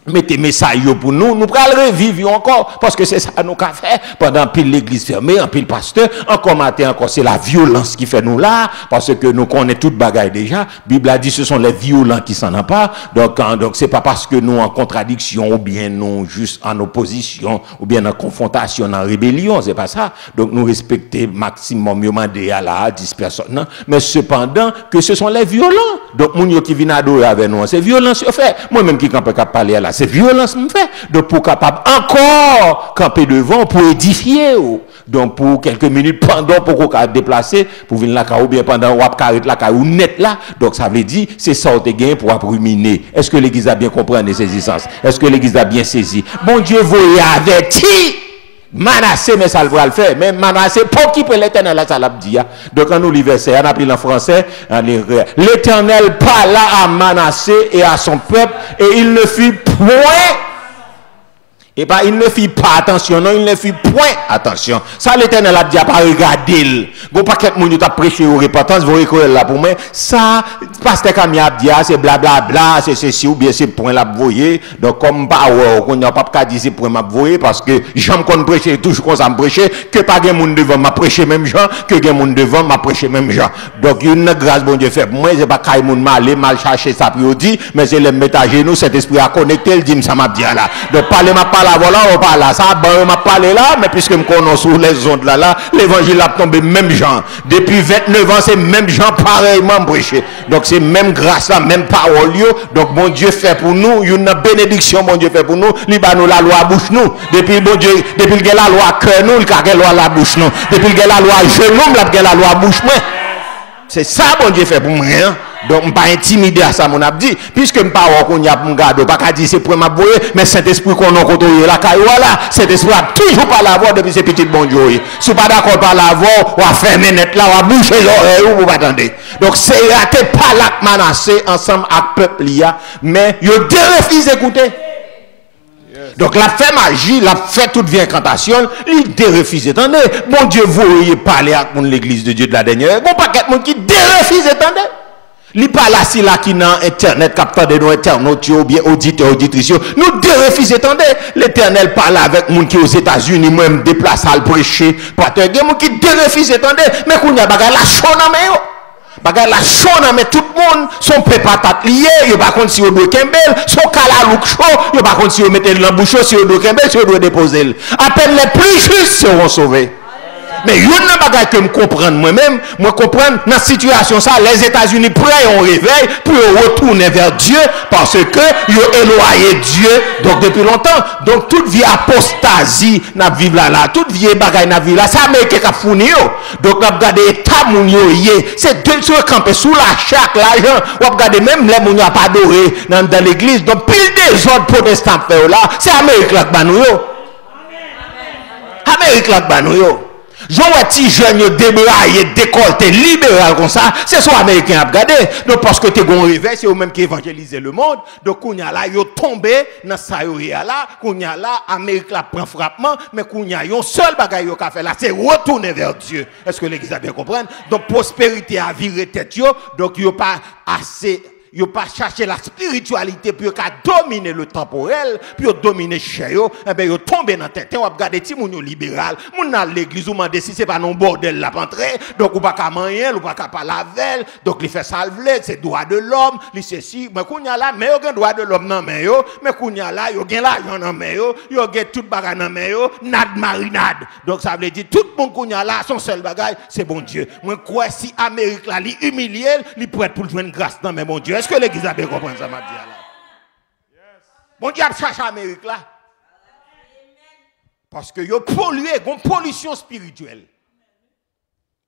mettez message pour nous pral revivre encore parce que c'est ça nous qu'a fait pendant pile l'église fermée en pile pasteur encore matin encore c'est la violence qui fait nous là parce que nous connaissons toute bagaille déjà Bible a dit ce sont les violents qui s'en emparent donc c'est pas parce que nous en contradiction ou bien nous juste en opposition ou bien en confrontation en rébellion c'est pas ça donc nous respecter maximum demandé à la 10 personnes non? Mais cependant que ce sont les violents donc moun yo qui viennent adorer avec nous c'est violence fait moi même qui quand peut parler là c'est violence me fait donc pour capable encore camper devant pour édifier donc pour quelques minutes pendant pour qu'on déplacer pour venir là ou bien pendant ou carré là ou net là donc ça veut dire c'est ça te gain pour ruminer est-ce que l'église a bien compris ces essences est-ce que l'église a bien saisi bon Dieu voyait averti Manassé mais ça va le faire mais Manassé pour qui peut l'Éternel là ça l'a dit donc quand nous lit verset on a pris en français l'Éternel parla à Manassé et à son peuple et il ne fut point Et pas, il ne fit pas attention, non, il ne fit point attention. Ça, l'Éternel a dit à pas regarder. Bon paquet de monde qui a prêché aux repentance, vous reconnaissez là pour moi. Ça, pasteur Camille a dit, c'est blablabla, c'est ceci ou bien c'est point là vous voyez. Donc, comme pas, on n'a pas qu'à dire c'est point m'a voyé parce que j'aime qu'on prêche toujours comme ça me prêcher, que pas de monde devant m'a prêché même gens, que de monde devant m'a prêché même gens. Donc, il y a une grâce, bon Dieu fait. Moi, c'est pas qu'à monde mal chercher ça, puis dit, mais c'est le mettre à genoux, cet esprit à connecter, il dit, ça m'a dit là. Donc, parler m'a pas là, voilà, on parle là, ça, ben, m'a parlé là, mais puisque me connais sur les ondes là, l'évangile a tombé même gens. Depuis 29 ans, c'est même gens pareillement prêché. Donc, c'est même grâce là, même parole, donc, mon Dieu fait pour nous, une bénédiction, mon Dieu fait pour nous, il va nous la loi à bouche nous. Depuis, bon Dieu, depuis qu'il y a la loi à cœur nous, il y a la loi à la bouche nous. Depuis qu'il y a la loi à genou, il y a la loi à bouche moi. C'est ça, bon Dieu fait pour moi. Hein? Donc, je ne suis pas intimidé à ça, mon abdi. Puisque je ne suis pas qu'on y a pour garder, pas qu'à dire c'est pour m'abouer, mais Saint-Esprit qu'on a contrôlé la caille, voilà. Saint-Esprit a toujours pas la voix depuis ces petites bon Dieu. Si vous n'êtes pas d'accord par la voix, on va fermer net là, on va boucher les oreilles, vous attendez. Donc, c'est raté pas là que menacé ensemble avec le peuple, mais ils ont refusé d'écouter. Donc la fait magie, la fait toute vie incantation, il refuse attendez. Bon Dieu, vous voyez parler avec l'église de Dieu de la dernière. Bon paquet de monde qui refuse attendez. Il parle assis là qui dans internet capteur de nos internautes ou bien auditeurs auditrices. Nous refuse attendez. L'Éternel parle avec monde qui aux États-Unis même déplace à le prêcher. Pasteur, il y a monde qui refuse attendez, mais qu'on y a bagarre la chaud dans main. Bagay la chona mais tout le monde son patate lié, yo pas contre si on doit kembel, son kalalouk chaud, yo pas contre si on mette dans bouche si on doit kembel, si on doit déposer. À peine les plus justes seront sauvés. Mais il y a un bagage que je comprends moi-même, moi comprendre dans la situation ça, les États-Unis prêts on réveil pour retourner vers Dieu parce que ils ont éloigné Dieu donc depuis longtemps. Donc toute vie apostasie n'a vivre là, toute vie bagage n'a vivre là, ça américain qui a fourni yo. Donc n'a regarder état moun yo yé, c'est deux sur camper sous la chaque l'argent, ou regarder même les moun yo pas adoré dans l'église. Donc pile des autres protestants fait là, c'est Amérique là que banou yo. Amérique là que banou yo. J'en vois ti jeune yo débraillé, décolleté, libéral comme ça, c'est son américain à regarder. Donc parce que t'es gon réveil, c'est eux même qui évangélisent le monde. Donc kounya là yo tombé dans ça yo là, kounya là Amérique là prend frappement, mais kounya yon seul bagay yo ka fait là, c'est retourner vers Dieu. Est-ce que l'église a bien compris? Donc prospérité a viré tête yo, donc yo pas assez yo pas chercher la spiritualité pour dominer le temporel, pour dominer cher, et bien yo tomber dans tête, on va regarder ti moun yo libéral, moun dans l'église ou mande si c'est pas non bordel la rentrer, donc ou pas ka manger, ou pas ka pas laver, donc il fait salver, c'est droit de l'homme, li ceci, mais kounya là, mais yo gen droit de l'homme nan men yo, mais kounya là yo gen l'argent nan men yo gen tout bagay nan men yo, nad marinade. Donc ça veut dire tout monde kounya là son seul bagay, c'est bon Dieu. Moi crois si Amérique là li humilié, li prête pour joindre grâce dans mais bon Dieu. Est-ce que l'église a bien compris ça, m'a dit là? Bon Dieu a cherché l'Amérique là. Parce que yo pollué, une pollution spirituelle.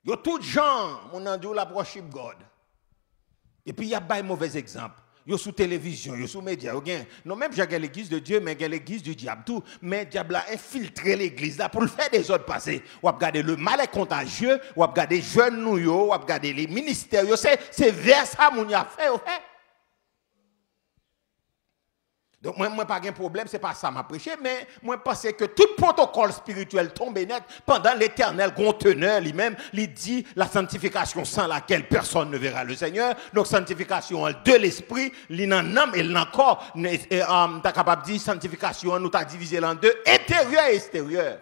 Yo tout gens, mon an dit la worship God. Et puis il y a pas de mauvais exemple. Yo sous télévision, yo sous médias, yo gen non même j'ai l'église de Dieu mais j'ai l'église du diable tout, mais diable a infiltré l'église là pour le faire des autres passer. Ou regarder le mal est contagieux, ou regarder jeunes nous yo, ou regarder les ministères yo, c'est vers ça mon y a fait. Donc, moi, pas de problème, c'est pas ça m'a prêché, mais moi, je pense que tout protocole spirituel tombe net pendant l'éternel conteneur lui-même, il dit la sanctification sans laquelle personne ne verra le Seigneur. Donc, sanctification de l'esprit, l'inanam et l'encore, tu es capable de dire sanctification, nous t'a divisé en deux, intérieur et extérieur.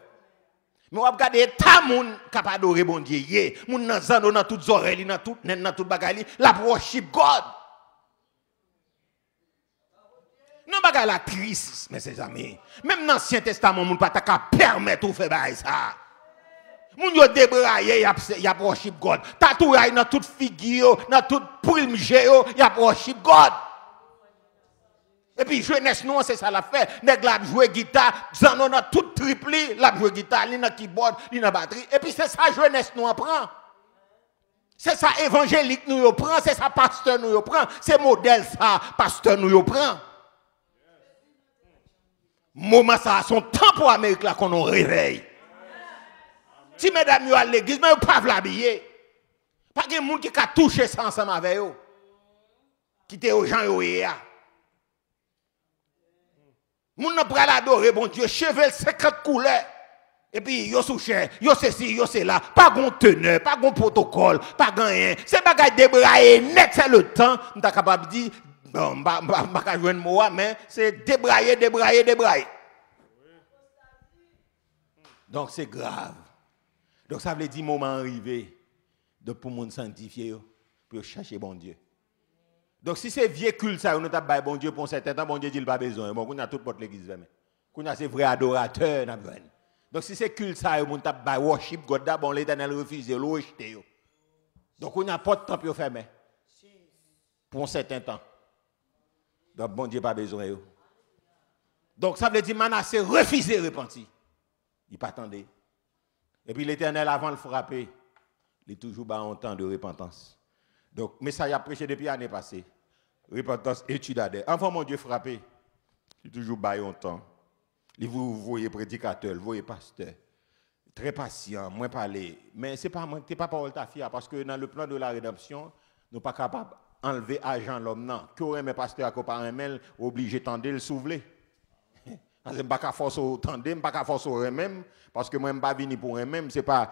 Mais on va regarder ta moun capable d'adorer bon Dieu, moun nan zano dans toutes oreilles, dans tout bagay, la worship God. Non, bagay la triste, mes amis. Même dans l'Ancien Testament, moun pas ta permettre ou faire ça. Moun yo débraillé, y a worship God. Tatouay dans toute figure, dans toute prime géo, y a worship God. Et puis jeunesse non, c'est ça la fait. Nèg la jouer guitare, zanon dans toute tripli, la jouer guitare, li dans keyboard, li dans batterie. Et puis c'est ça jeunesse nous apprend. C'est ça évangélique nous prend, c'est ça pasteur nous prend, c'est modèle ça pasteur nous prend. Moment ça a son temps pour Amérique là qu'on nous réveille. Si mesdames yo à l'église, mais yo pas l'habiller. Pas de monde qui a touché ça ensemble avec eux. Qui te aux gens yo ya. Moun nan pral adorer bon Dieu, cheveux 50 couleurs. Et puis yo sous cher, yo ceci, yo c'est là, pas gon teneur, pas gon protocole, pas rien. C'est bagay débrayer net c'est le temps, on t'a capable dire bon pas joindre moi mais c'est débrayer. Donc c'est grave. Donc ça veut dire moment arrivé de pour moun sanctifier pour chercher bon Dieu. Donc si c'est vieux culte ça on t'a bail bon Dieu pour un certain temps bon Dieu dit il pas besoin. Bon on a toute porte l'église même. On a ces vrais adorateurs n'a besoin. Donc si c'est culte ça on t'a bail worship God bon l'Éternel refuse le rejeter. Donc on a pas de temps pour fermer. Pour un certain temps. Donc bon Dieu pas besoin yo. Donc ça veut dire Manassé refuser repentir. Il pas attendait. Et puis l'Éternel avant le frapper, il est toujours bas en temps de repentance. Donc message a prêché depuis l'année passée. Repentance étude adhère. Avant mon Dieu frappé, il est toujours bas en temps. Vous voyez prédicateur, vous voyez pasteur. Très patient, moins parler. Mais c'est pas parole ta fière parce que dans le plan de la rédemption, nous pas capable enlever agent l'homme non. Que aurait mes pasteurs à copain mail obligé tendre le souffler. Parce que pas qu'à force au tandem, pas qu'à force au même parce que moi pas venir pour même, c'est pas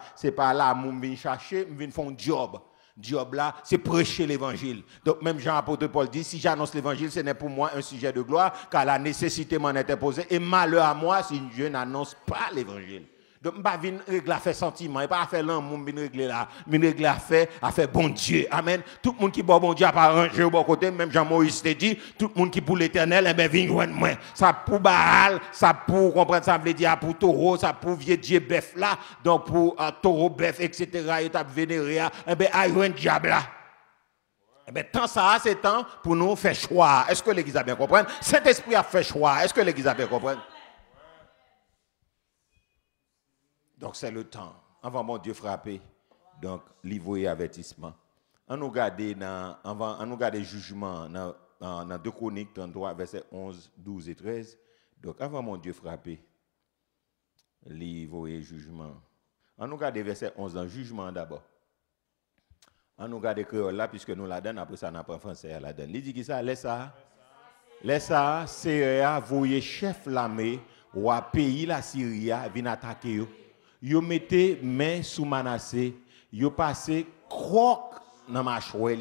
là moi venir chercher, me venir faire un job. Job là, c'est prêcher l'évangile. Donc même Jean apôtre Paul dit si j'annonce l'évangile, ce n'est pour moi un sujet de gloire car la nécessité m'en est imposée et malheur à moi si je n'annonce pas l'évangile. Donc, je ne vais pas venir régler à faire sentiment, je ne vais pas faire l'amour, je vais régler là. Je vais régler à faire bon Dieu. Amen. Tout le monde qui boit bon Dieu a pas arrangé au bon côté, même Jean-Moïse te dit, tout le monde qui pour l'éternel, eh bien, viens joindre moi. Ça pour Baal, ça pour, comprendre ça veut dire, pour taureau, ça pour vieux Dieu bœuf là, donc pour taureau bœuf, etc., et t'as vénéré, eh bien, à joindre diable là. Eh bien, tant ça, c'est temps pour nous faire choix. Est-ce que l'Église a bien compris? Saint-Esprit a fait choix. Est-ce que l'Église a bien compris? Donc c'est le temps. Avant mon Dieu frapper, donc livrer avertissement. On nous garde jugement dans 2 Chroniques 33 versets 11, 12 et 13. Donc avant mon Dieu frapper, livrer jugement. On nous garde verset 11 dans jugement d'abord. On nous garde créole là puisque nous la donne après ça n'a pas français la donne. Il dit qui ça laisse ça c'est voyer chef l'armée ou à pays la Syrie vient attaquer yo. Yo mettez main sous Manassé, yo passé croc dans mâchoire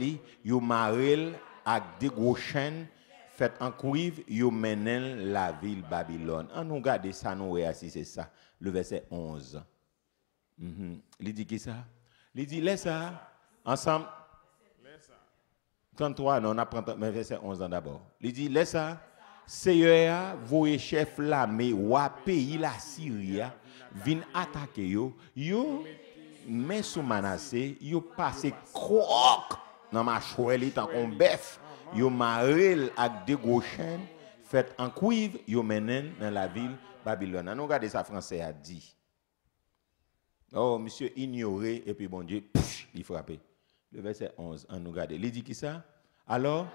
yo marel avec des gros chaînes fait en cuivre, yo menen la ville Babylone. On nous regarde ça nous si c'est ça, le verset 11. Il dit qui ça? Il dit laisse ça ensemble 33 non on apprend mais verset 11 d'abord. Il dit laisse ça Seigneur voye chef l'armée ou pays la Syrie vin attaquer yo mais sous Manassé yo passé croc dans ma chouelle tant qu'on bœuf yo marel avec des gros chaînes fait en cuivre yo menen dans la ville Babylone. On regarde ça français a dit. Oh monsieur ignoré et puis bon Dieu il frappé. Le verset 11 on nous regarde. Il dit qui ça? Alors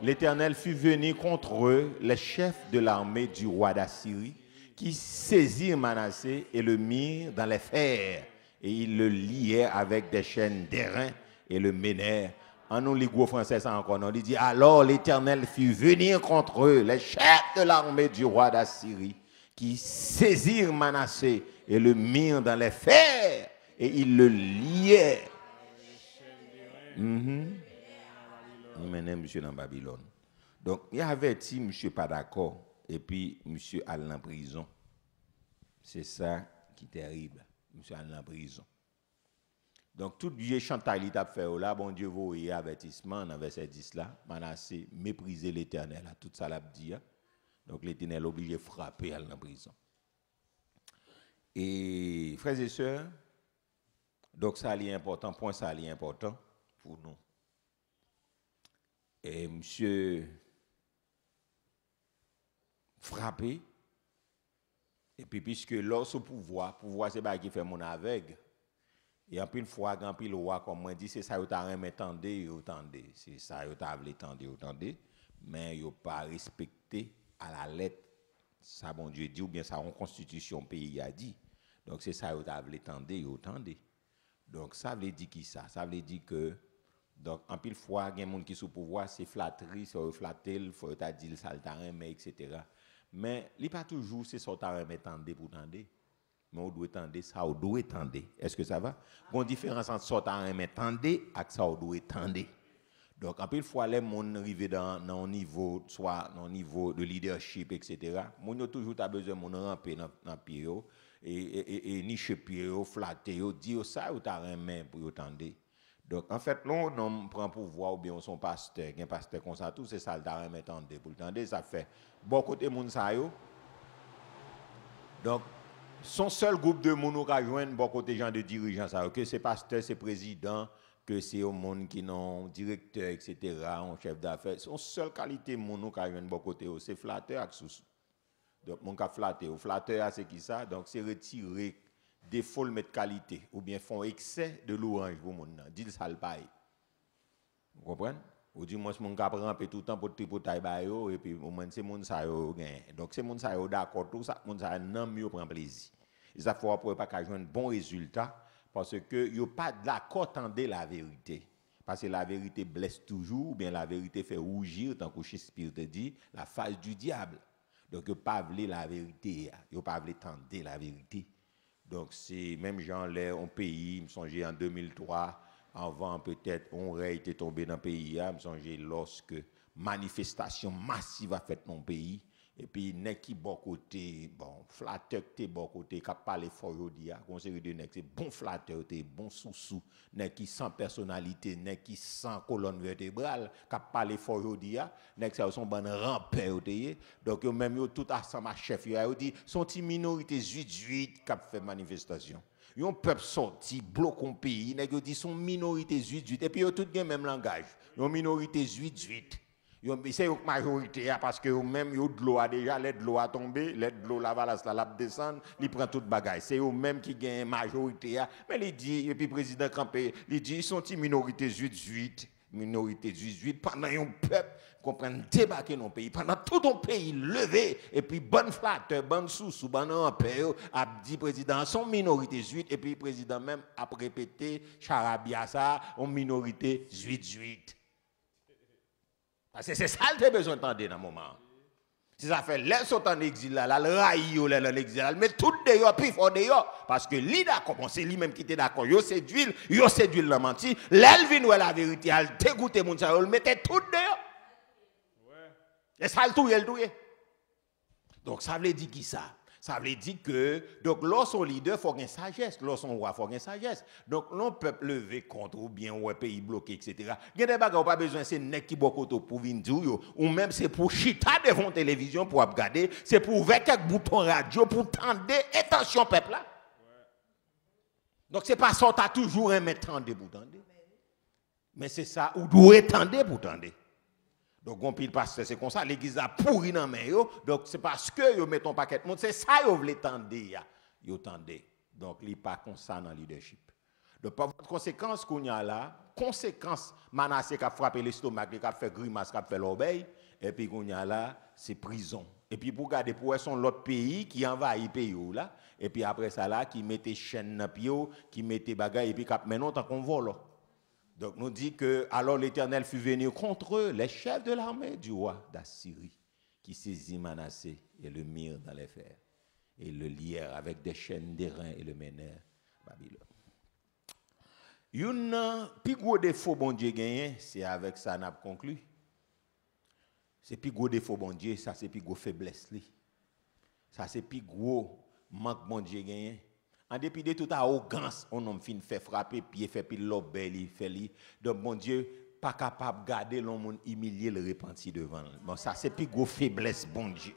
l'Éternel fut venu contre eux les chefs de l'armée du roi d'Assyrie qui saisirent Manassé et le mirent dans les fers, et ils le lièrent avec des chaînes d'airain et le menèrent. En nous, les gros français, ça encore, on dit, alors l'Éternel fit venir contre eux les chefs de l'armée du roi d'Assyrie, qui saisirent Manassé et le mirent dans les fers, et ils le lièrent. Il menait monsieur dans Babylone. Donc, il avait dit, monsieur pas d'accord. Et puis, monsieur allait en prison. C'est ça qui est terrible. Monsieur allait en prison. Donc, tout Dieu chantal il t'a fait là, bon Dieu vous y avertissement dans verset 10 là, Manassé mépriser l'Éternel, tout ça l'a dit. Donc, l'Éternel obligé de frapper à la prison. Et frères et sœurs, donc ça est important, point ça est important pour nous. Et monsieur frappé. Et puis, puisque lorsque pouvoir c'est pas qui fait mon aveugle. Et en pile fois, en pile roi, comme moi dit, c'est ça, vous avez entendu, c'est ça, vous avez entendu, mais vous pas respecté à la lettre, ça, bon Dieu dit, ou bien ça, en constitution pays a dit. Donc, c'est ça, vous avez entendu. Donc, ça veut dire qui ça? Ça veut dire que, donc, en pile fois, il y a des gens qui sont pouvoir, c'est flatterie, c'est flatter, il faut dire ça, mais etc. Mais il pas toujours c'est ça t'a remettre tendre pour tendre. Mais on doit tendre ça on doit tendre. Est-ce que ça va? Une différence entre ça t'a remettre tendre et ça on doit tendre. Donc en pile fois les monde arrivé dans un niveau soit dans niveau de leadership etc. Mon yo toujours t'as besoin mon ramper dans pied et niche pied flatter dire ça ou t'a remettre pour tendre. Donc, en fait, là, on prend pouvoir ou bien on son pasteur, un pasteur comme ça, tout c'est ça, le t'a remettre tendre. Pour le tendre, ça fait bon côté moun sa yo. Donc, son seul groupe de moun qui a joindre bon côté gens de dirigeants, ça, que c'est pasteur, c'est président, que c'est au monde qui non directeur, etc., un chef d'affaires. Son seule qualité moun qui a joindre bon côté, c'est flatteur ak sous. Donc, mon ka flatteur, flatteur c'est qui ça? Donc, c'est retirer défaut de qualité ou bien font excès de louange pour mon nan dit ça le paye vous comprenez ou dit moi mon cap ramper tout le temps pour taille ba yo et puis au moins c'est moun sa yo gain donc c'est moun sa yo d'accord tout ça moun sa nan mieux prend plaisir et ça faut pour pas ka joindre bon résultat parce que yo pas d'accord tendre la vérité parce que la vérité blesse toujours ou bien la vérité fait rougir tant que Shakespeare te dit la face du diable donc yo pas vle la vérité yo pas vle tendre la vérité. Donc, c'est même genre là, un pays, je me songe en 2003, avant peut-être, on aurait été tombé dans le pays, je me songe lorsque manifestation massive a fait dans le pays, et puis, n'est qui bon côté, bon, flatteur qui bon côté, qui a parlé fort aujourd'hui, on série de n'est qui bon flatteur, bon sous-sous, n'est qui sans personnalité, n'est qui sans colonne vertébrale, qui a parlé fort aujourd'hui, n'est qui sont bon rampeur, donc même yo tout ensemble chef, yo dit, sont une minorité 8 qui a fait manifestation. Yon peuple sorti, bloqué un pays, n'est qui dit son minorité 8 et puis yo tout gen même langage, yon minorité 8. C'est une majorité parce que même yo de l'eau a déjà l'aide de l'eau a tombé, l'aide de l'eau la valasse la descend, il prend toute bagaille. C'est eux même qui gagne majorité mais il dit et puis président campé, il dit ils sont une minorité 8 pendant un peuple comprendre débarquer dans pays pendant tout ton pays levé et puis bonne flatteur, bonne sous bon empire a dit président son minorité 8 et puis président même a répété charabia ça en minorité 8. Parce que c'est ça que tu as besoin d'entendre dans le moment. Si ça fait l'air sont en exil là, le raï ou l'exil, mais tout d'ailleurs, puis fort d'ailleurs, parce que lui d'accord, c'est lui même qui était d'accord, yo séduit le menti, l'elvin ou la vérité, elle dégoûté mon ça, le mettait tout d'ailleurs. Et ça le touye. Donc ça veut dire qui ça? Ça veut dire que, donc, lorsqu'on leader, il faut une sagesse. Lorsqu'on roi, il faut une sagesse. Donc, l'on peut lever contre ou bien un pays bloqué, etc. Il y a des bagages, pas besoin, c'est nek qui beaucoup pour venir dire, ou même c'est pour chita devant la télévision pour regarder, c'est pour ouvrir quelques boutons radio pour tendre. Attention, peuple là. Donc, c'est pas ça, tu as toujours un mettre tendre pour tendre. Mais c'est ça, ou doit tendre pour tendre. Donc, on pile pasteur, c'est comme ça, l'église a pourri dans main yo. Donc, c'est parce que yo mettons paquet de monde, c'est ça yo vle tendre ya. Yo tende. Donc, li pas comme ça dans leadership. Donc, par votre conséquence qu'on y a là, conséquence Manassé qui a frappé l'estomac, qui a fait grimace, qui a fait l'obéi, et puis qu'on y a là, c'est prison. Et puis pour garder pour son l'autre pays qui envahit pays là, et puis après ça là, qui mettait chaîne dans pied, qui mettait bagaille, et puis qui maintenant tant qu'on vole. Donc, nous dit que alors l'Éternel fut venu contre eux, les chefs de l'armée du roi d'Assyrie, qui saisit Manassé et le mirent dans les fers, et le lièrent avec des chaînes d'airain et le menèrent Babylone. Un plus gros défaut, bon Dieu, gagné, c'est avec ça qu'on a conclu. C'est plus gros défaut, bon Dieu, ça c'est plus gros faiblesse. Ça c'est plus gros manque, bon Dieu, gagné. En dépit de toute arrogance, on a fait frapper, pied fait pile l'obéi, fait li. Donc, mon Dieu, pas capable de garder l'homme humilié, le repentir devant. Bon, ça, c'est plus gros faiblesse, bon Dieu.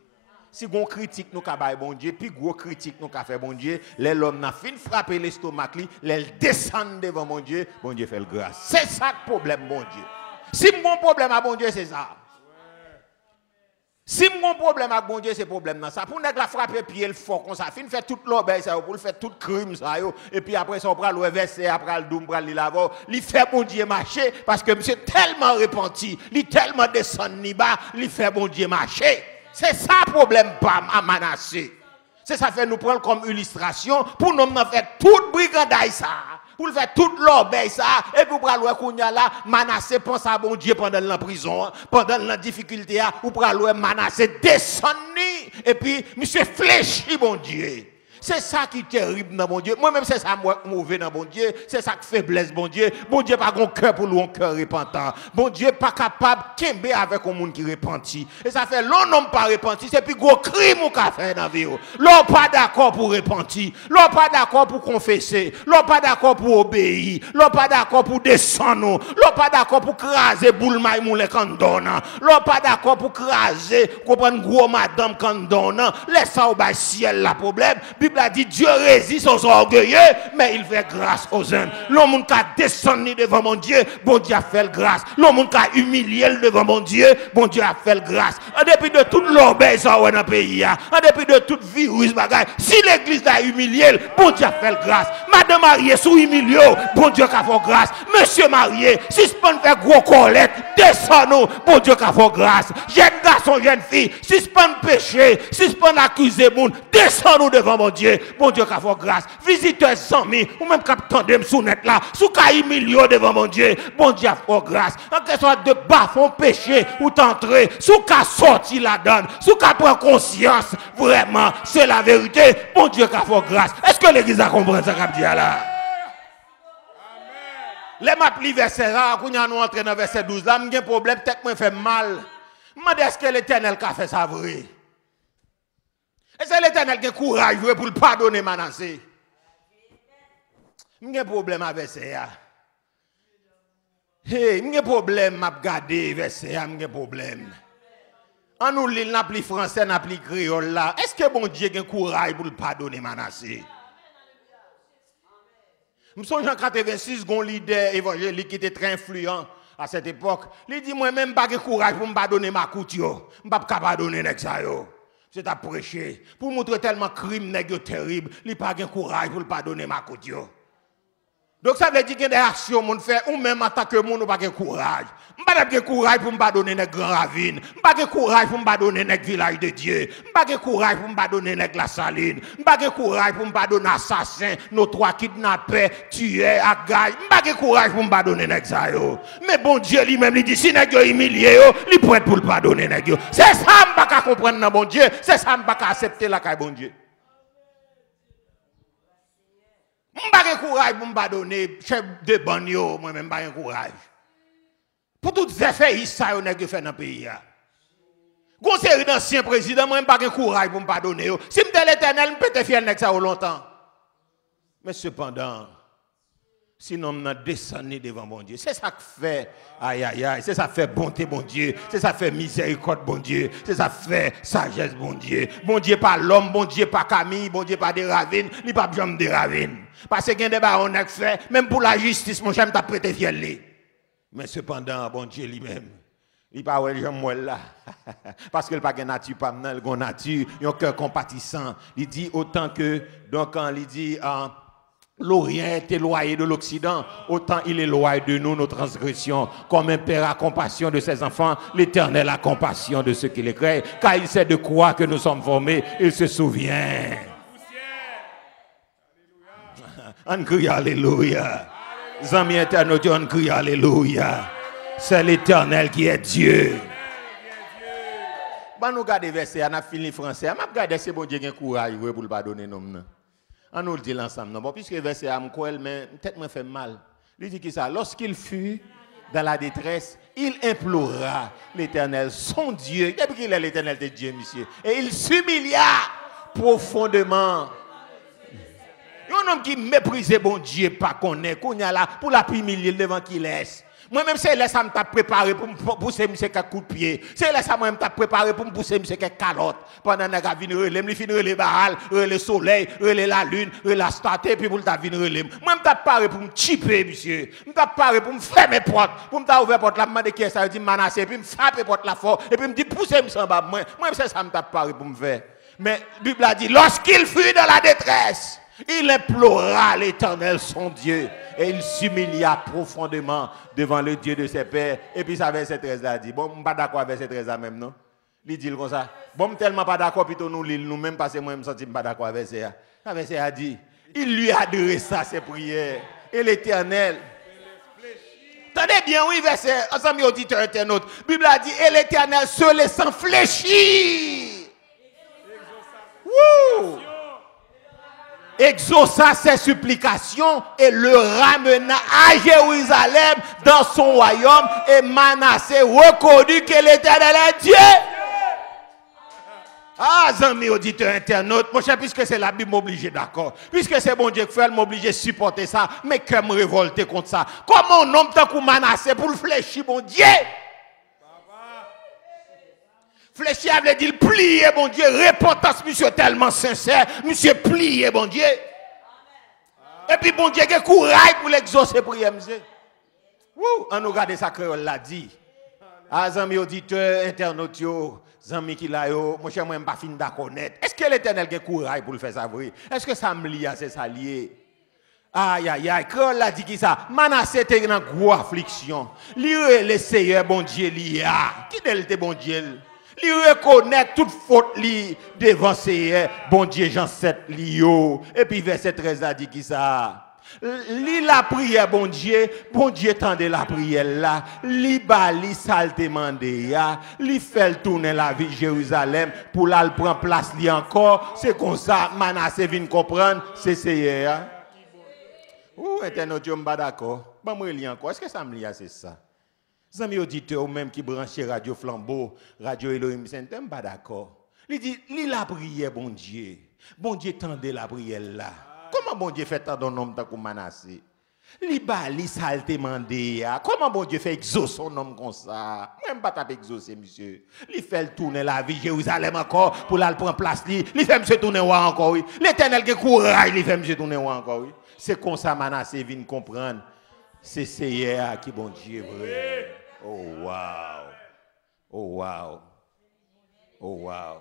Si on critique nous ka bon Dieu, puis gros critique nous ka fait bon Dieu, l'homme n'a fin frapper l'estomac li, les descend devant mon Dieu fait le grâce. C'est ça le problème, bon Dieu. Si mon problème à bon Dieu, c'est ça. Si mon problème avec bon Dieu, c'est problème dans ça. Pour ne la frapper pied le fort comme ça, fin fait toute l'obéi ça pour le faire tout crime ça et puis après ça on prend le verset après le doum prend le lavo, il fait bon Dieu marcher parce que monsieur tellement repenti, il tellement descend ni bas, il fait bon Dieu marcher. C'est ça le problème pas à Manassé. C'est ça fait nous prendre comme illustration pour nous faire toute brigandaille ça. Pour le faire toute l'obéi ça, et puis pour aller kounya là, Manassé pense à bon Dieu pendant la prison, pendant la difficulté, ou pour aller Manassé descendre, et puis monsieur fléchit bon Dieu. C'est ça qui est terrible dans mon Dieu. Moi-même, c'est ça mauvais dans mon Dieu. C'est ça qui faiblesse, bon Dieu. Bon Dieu pas un cœur pour lui, un cœur repentant. Bon Dieu pas capable de kembe avec un monde qui repentit. Et ça fait l'homme pas repenti. C'est plus gros crime ou qu'a fait dans la vie. L'homme pas d'accord pour repentir. L'homme pas d'accord pour confesser. L'homme pas d'accord pour obéir. L'homme pas d'accord pour descendre. L'homme pas d'accord pour craser boule maï moule quand donne. L'homme pas d'accord pour craser, comprendre gros madame quand donne. Laisse ça au bas ciel la problème. La Bible a dit Dieu résiste aux orgueilleux, mais il fait grâce aux hommes. L'homme qui a descendu devant mon Dieu, bon Dieu a fait grâce. L'homme qui a humilié devant mon Dieu, bon Dieu a fait grâce. En dépit de toute l'obéissance dans le pays, en dépit de tout virus, bagaille, si l'église a humilié, bon Dieu a fait grâce. Madame mariée sous humilié, bon Dieu a fait grâce. Monsieur marié, si ce peut faire gros collecte, descend-nous, bon Dieu a fait grâce. Jeune garçon, jeune fille, si ce peut pécher, si ce peut accuser moun, descend-nous devant mon Dieu. Bon Dieu, qu'a fait grâce. Visiteurs sans mi, ou même cap tandem sous net là, sous caille millions devant mon Dieu. Bon Dieu, a fait grâce. En quelque sorte de bas font péché ou t'entrer, sous qu'a sorti la donne, sous qu'a prend conscience, vraiment, c'est la vérité. Bon Dieu, qu'a fait grâce. Est-ce que l'église a compris ça qu'a dit là? Les m'appli verset là, quand nous entrons dans verset 12 là, j'ai un problème, peut-être que me fait mal. Je me dis est-ce que l'Éternel a fait ça vrai? Et c'est l'Éternel qui a courage pour le pardonner Manassé. J'ai un problème avec ça. Hey, j'ai un problème à regarder verset, j'ai un problème. En nous lit l'appli français, l'appli créole là. Est-ce que bon Dieu a courage pour le pardonner Manassé? Je me souviens en 86, un leader évangélique qui était très influent à cette époque. Il dit moi-même pas de courage pour me pardonner ma couture. Je ne peux pas pardonner ça. C'est à prêcher. Pour montrer tellement crime terrible, il n'a pas de courage pour pardonner ma couture. Donc ça veut dire qu'il y a des actions qu'on fait, ou même en tant que monde, on n'a pas de courage. Je n'ai pas de courage pour me pardonner les grands ravines. Je n'ai pas de courage pour me pardonner les villages de Dieu. Je n'ai pas de courage pour me pardonner la saline. Je n'ai pas de courage pour me pardonner les assassins, nos trois kidnappés, tués, agailles. Je n'ai pas de courage pour me pardonner les ça. Mais bon Dieu lui-même, il dit, si les gens humiliés, il peut être pour le pardonner. C'est ça que je ne peux pas comprendre dans bon Dieu. C'est ça que je ne peux pas accepter la caille bon Dieu. Je n'ai pas de courage pour me pardonner, chef de banyo, moi-même, pas de courage. Pour toutes ces effets, ça y est fait dans le pays. Quand c'est un ancien président, moi, je n'ai pas de courage pour me pardonner. Si je suis l'Éternel, je peux te faire ça longtemps. Mais cependant, sinon, on a descendu devant mon Dieu. C'est ça qui fait, aïe, aïe, aïe, c'est ça qui fait bonté, bon Dieu. C'est ça qui fait miséricorde, bon Dieu. C'est ça qui fait sagesse, bon Dieu. Bon Dieu, pas l'homme, bon Dieu, pas Camille, bon Dieu, pas des ravines, ni pas jamais des ravines. Parce qu'il y a des barons qui fait, même pour la justice, mon cher, je t'ai prêté fiel. Mais cependant, bon Dieu lui-même, il pas ouais j'aime là parce que il pas de nature pas il a nature, il a un cœur compatissant. Il dit autant que donc quand il dit l'Orient est éloigné de l'Occident, autant il est éloigné de nous nos transgressions. Comme un père a compassion de ses enfants, l'Éternel a compassion de ceux qui les créent, car il sait de quoi que nous sommes formés, il se souvient. On crie alléluia. Amis internautes, on crie alléluia. C'est l'Éternel qui est Dieu. Bon, nous regardons verset, on a fini français. On a regardé si bon Dieu a courage pour le pardonner nous. On nous le dit ensemble. Bon, puisque verset a mais peut-être me fait mal. Il dit que ça, lorsqu'il fut dans la détresse, il implora l'Éternel, son Dieu. Depuis qu'il est l'Éternel de Dieu, monsieur. Et il s'humilia profondément. Un homme qui méprisait bon Dieu, pas connaît, qu'on y a là pour la humilier devant qu'il laisse. Moi-même, c'est là ça me t'a préparé pour me pousser monsieur quelques coups de pied. C'est là ça moi-même t'a préparé pour me pousser monsieur quelques calottes. Pendant que je viens relève, je finis relève Baal, relève soleil, relève la lune, relève la statue, puis pour le venir relève. Moi-même t'a préparé pour me chipper, monsieur. Je t'a préparé pour me fermer porte, pour me ouvrir porte là, me demander qui ça dit Manassé, puis me frapper porte là fort, et puis me dit pousser monsieur en bas. Moi-même c'est ça me t'a préparé pour me faire. Mais la Bible a dit, lorsqu'il fut dans la détresse, il implora l'Éternel son Dieu et il s'humilia profondément devant le Dieu de ses pères. Et puis ça verset 13 là dit, bon, je ne suis pas d'accord avec verset 13 là même, non? Il dit comme ça, bon, je ne suis tellement pas d'accord, puis nous lisons nous même parce que moi je ne suis pas d'accord avec ça. Ça verset a dit, il lui adressa ses prières. et l'Éternel. Tenez bien, oui, verset, ensemble, auditeurs internautes. La Bible a dit, et l'Éternel se laissant fléchir. Wouh! Exauça ses supplications et le ramena à Jérusalem dans son royaume, et Manassé reconnut que l'Éternel est Dieu. Ah, amis auditeurs internautes, mon cher, puisque c'est la Bible m'oblige, d'accord. Puisque c'est bon Dieu qui fait, m'oblige à supporter ça, mais que me révolter contre ça. Comment un homme tant qu'on Manassé pour le fléchir, bon Dieu? Fléchir veut dire plier, bon Dieu. Repentance, monsieur, tellement sincère. Monsieur, plier, bon Dieu. Et puis, bon Dieu, qui courage pour l'exaucer, prière, monsieur. Wouh, on nous regarde ça, créole l'a dit. Ah, amis auditeurs, internautes, amis qui l'a yo, mon cher, moi, je ne suis pas fini de connaître. Est-ce que l'Éternel a courage pour le faire savoir? Est-ce que ça me lie à ça lié? Aïe, aïe, aïe, créole l'a dit qui ça? Manassé était dans une grosse affliction. Lui, le Seigneur, bon Dieu, l'IA. Qui est le bon Dieu? Li reconnaît toute faute li devant Seigneur, bon Dieu Jean 7 li yo. Et puis verset 13 a dit qui ça? Li la prière bon Dieu tendait la prière là, li bali salte demandé ya, li fait tourner la ville Jérusalem pour la prendre place li encore, c'est comme ça Manassé vient comprendre, c'est Seigneur. Ou internaute yo m'pa d'accord. Bon moi li encore, est-ce que ça me lia c'est ça? Amis auditeurs ou même qui branchent Radio Flambeau, Radio Elohim Saint, pas d'accord. Il dit, li la prière, bon Dieu. Bon Dieu tendait la prière là. Comment bon Dieu fait tant d'un homme tant qu'on Manassé? Li bali salte demandé. Comment bon Dieu fait exaucer son homme comme ça? Même pas taper exaucer, monsieur. Li fait tourner la vie Jérusalem encore pour la prendre place li. Li fait monsieur tourner roi encore, oui. L'Éternel qui courage, li fait monsieur tourner roi encore, oui. C'est comme ça Manassé vient comprendre. C'est Seigneur qui bon Dieu vrai. Oh wow. Oh wow. Oh wow.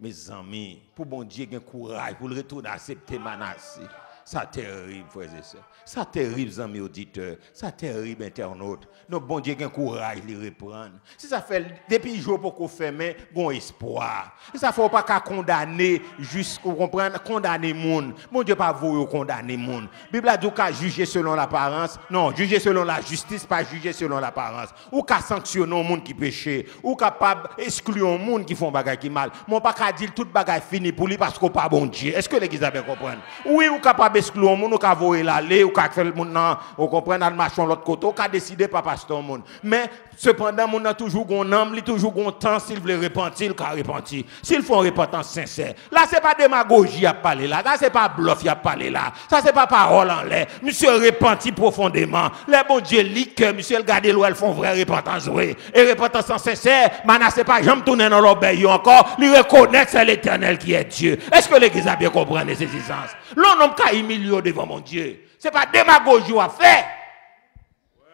Mes amis, pour bon Dieu qui a courage pour le retourner accepter Manassé. Ça terrible, frères et sœurs. Ça terrible, amis auditeurs. Ça terrible, internautes. Nos bon Dieu qui a courage de les reprendre. Si ça fait depuis jour pour qu'on ferme, bon espoir. Si ça faut pas qu'à condamner, juste qu'on comprenne, condamner monde. Bon Dieu pas vous condamner monde. Bible a dit qu'à juger selon l'apparence. Non, juger selon la justice, pas juger selon l'apparence. Ou qu'à sanctionner un monde qui péche. Ou capable exclure un monde qui font bagay qui mal. Mon pas qu'à dire tout bagay fini pour lui parce qu'on pas bon Dieu. Est-ce que l'église a bien compris? Oui, ou capable exclure un monde, ou qu'à voyer l'aller, ou qu'à faire le monde, ou comprendre, al marchon l'autre côté, ou qu'à décider pas pasteur monde. Mais cependant, mon a toujours un âme, il toujours un temps s'il veut repentir, il peut repentir. S'il faut une repentance sincère. Là c'est pas démagogie à parler là, là c'est pas bluff à parler là. Ça c'est pas parole en l'air. Monsieur repentit profondément. Les bon Dieu lit que monsieur le garder l'eau, elles font vraie repentance oui. Et repentance sincère, Manassé pas jamais tourner dans l'obéi encore, lui reconnaître c'est l'Éternel qui est Dieu. Est-ce que l'église a bien compris ces existences? L'homme qui humilié devant mon Dieu. C'est pas démagogie à faire.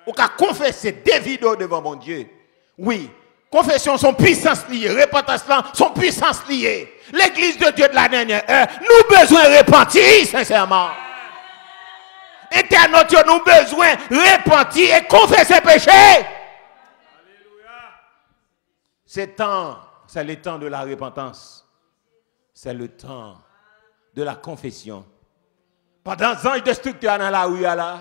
Ou qu'à confesser des vidéos devant mon Dieu. Oui, confession son puissance liée, repentance son puissance liée. L'église de Dieu de la dernière heure, nous besoin de repentir sincèrement. Internautes, nous besoin de repentir et confesser péché. C'est le temps de la repentance. C'est le temps de la confession. Pendant les anges destructeurs dans la rue là,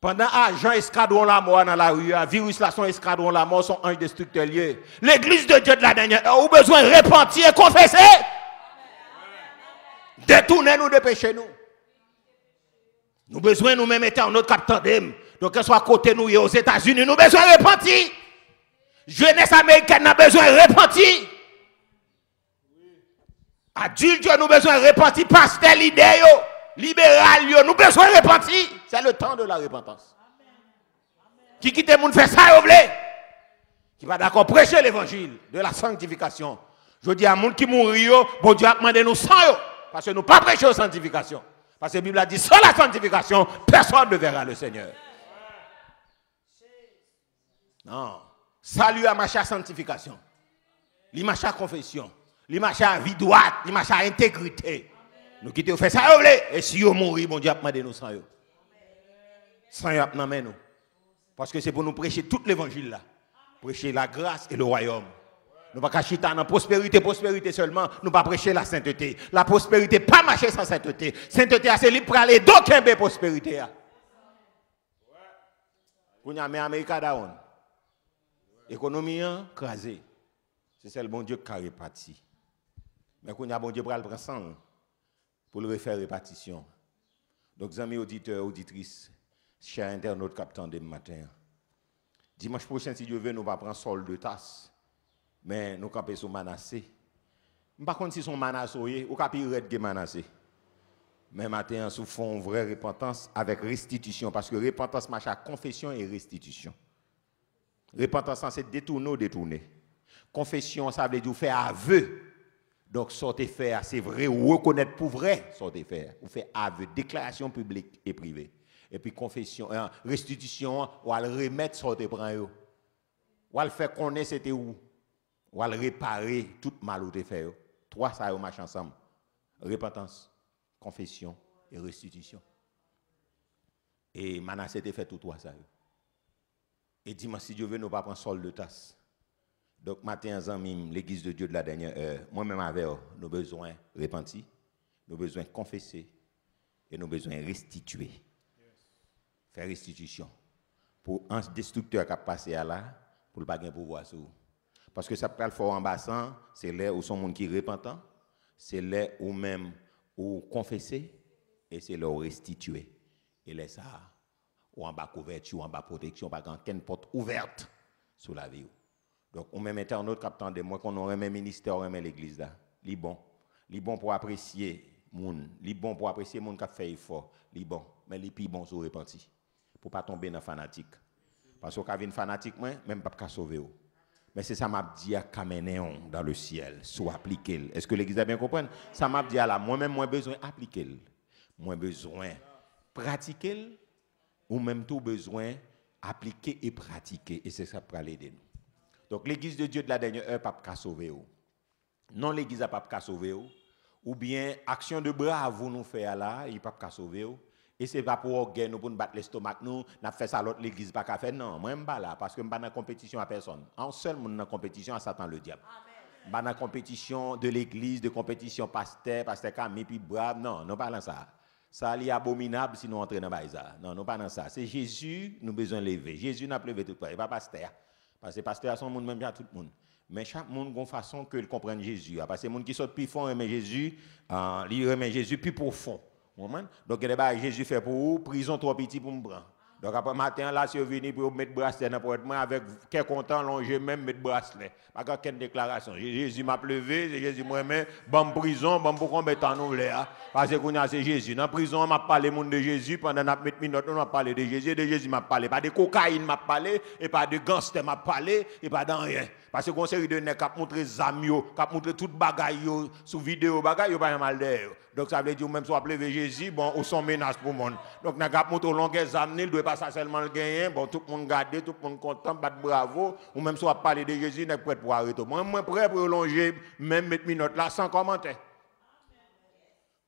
pendant agents escadron la mort dans la rue, virus là son escadron la mort sont anges destructeurs liés. L'église de Dieu de la dernière heure a besoin de repentir et confesser. Détournez-nous de péché nous. Nous besoin nous-mêmes étant notre capitaine. Donc qu'elle soit à côté nous et aux États-Unis, nous besoin de repentir. Jeunesse américaine a besoin de repentir. Adultes, nous besoin de repentir. Pasteur, l'idée, libéral, nous besoin de repentir. C'est le temps de la repentance. Qui quitte le monde fait ça, qui va d'accord prêcher l'évangile de la sanctification. Je dis à monde qui mourit, bon Dieu a demandé nous sans parce que nous pas prêcher la sanctification. Parce que la Bible a dit sans la sanctification, personne ne verra le Seigneur. Non. Salut à ma chère sanctification. Il marche à confession. Il marche à vie droite. Il marche à intégrité. Nous quittons faire ça, et si vous mourrez, bon Dieu a demandé nous sans eux. Sans eux, nous. Parce que c'est pour nous prêcher tout l'évangile là. Prêcher la grâce et le royaume. Nous ne pouvons pas chiter dans prospérité, prospérité seulement. Nous ne pouvons pas prêcher la sainteté. La prospérité, pas marcher sans sainteté. Sainteté, c'est libre pour aller d'aucun bé prospérité. Vous avez Amérique down. L'économie crasée. C'est le bon Dieu qui a réparti. Mais quand a bon Dieu pour le prendre pour le refaire répartition. Donc, amis auditeurs, auditrices, chers internautes captants de matin. Dimanche prochain, si Dieu veut, nous allons prendre sol de tasse. Mais nous camper sur Manassé. Par contre, si son Manassé, ou capi red de Manassé. Mais matin, nous font vraie repentance avec restitution. Parce que repentance marche à confession et restitution. Repentance, c'est détourner ou détourner. Confession, ça veut dire faire aveu. Donc, sortez faire, c'est vrai, ou reconnaître pour vrai, sortez faire. Ou faire aveu, déclaration publique et privée. Et puis, confession, restitution, ou à le remettre, sortez prendre. Ou à le faire connaître, c'était où. Ou à le réparer, tout mal ou te fait. Trois, ça marche ensemble. Repentance, confession et restitution. Et Manassé te fait tout trois, ça. Et dimanche, si Dieu veut, nous ne pas prendre sol de tasse. Donc, matin, l'église de Dieu de la dernière heure, moi-même avec eux, nous avons besoin de repentir, nous avons besoin de confesser et nous avons besoin de restituer. Faire restitution. Pour un destructeur qui a passé à là, pour ne pas gagner pouvoir sur. Parce que ça peut le faire en bassin, c'est là où sont les gens qui sont repentants, c'est là où même où confesser et c'est là où restituer. Et là, ça, ou en bas couverture, ou en bas protection, pas qu'une porte ouverte sur la vie. Donc, on même internaute captant de moi qu'on aurait même ministère, on même l'église là. Li bon pour apprécier moun, li bon pour apprécier moun qui a fait effort, li bon, mais li pi bon sur repenti. Pour pas tomber dans fanatique. Parce que quand vient fanatique moi, même pas qu'à sauver. Mais c'est ça m'a dit à Kamenéon dans le ciel, soit appliquer. Est-ce que l'église a bien compris? Ça m'a dit à la moi-même moins besoin appliquer. Moins besoin pratiquer ou même tout besoin appliquer et pratiquer et c'est ça pour aller aider nous. Donc l'église de Dieu de la dernière heure pas qu'à sauver. Non l'église a pas qu'à sauver ou bien action de brave nous fait là, il pas qu'à sauver. Et c'est pas pour gagner nous pour nous battre l'estomac nous, n'a fait ça l'autre l'église pas qu'à faire non, moi pas là parce que je pas dans compétition à personne. En seul monde dans compétition à Satan le diable. Amen. Pas dans compétition de l'église, de compétition pasteur Camille puis brave, non pas dans ça. Ça est abominable si nous entrons dans ça. Non pas dans ça. C'est Jésus nous besoin lever. Jésus n'a pas levé tout le temps, pas pasteur. Parce que pasteur son monde même bien tout le monde. Mais chaque monde a une façon que il comprenne Jésus. Parce que les gens qui sont plus fond aimer Jésus, ils aiment Jésus plus profond. Donc, Jésus fait pour vous, prison trop petit pour me prendre. Donc, après matin, là, si vous venez pour mettre bracelet n'importe moi, avec quel content, l'ongé même mettre bracelet. Pas qu'une déclaration. Jésus m'a levé, c'est Jésus moi-même, bon prison, bon pour combien de temps nous voulons. Parce que c'est Jésus. Dans la prison, on m'a parlé de Jésus, pendant 9 minutes, on m'a parlé de Jésus m'a parlé. Pas de cocaïne m'a parlé, et pas de gangster m'a parlé, et pas de rien. Parce que qu'on série de nèg qui montré zamio, qui montré toute bagaille sur vidéo bagaille yo pas mal d'air. Donc ça veut dire même soit lever Jésus bon ou son menace pour monde. Donc nèg qui montré longueur zamne, il doit pas ça seulement le gagner, bon tout le monde garder, tout le monde content, battre bravo ou même soit parler de Jésus nèg prêt pour arrêter. Moi prêt pour longer même mettre minute là sans commentaire.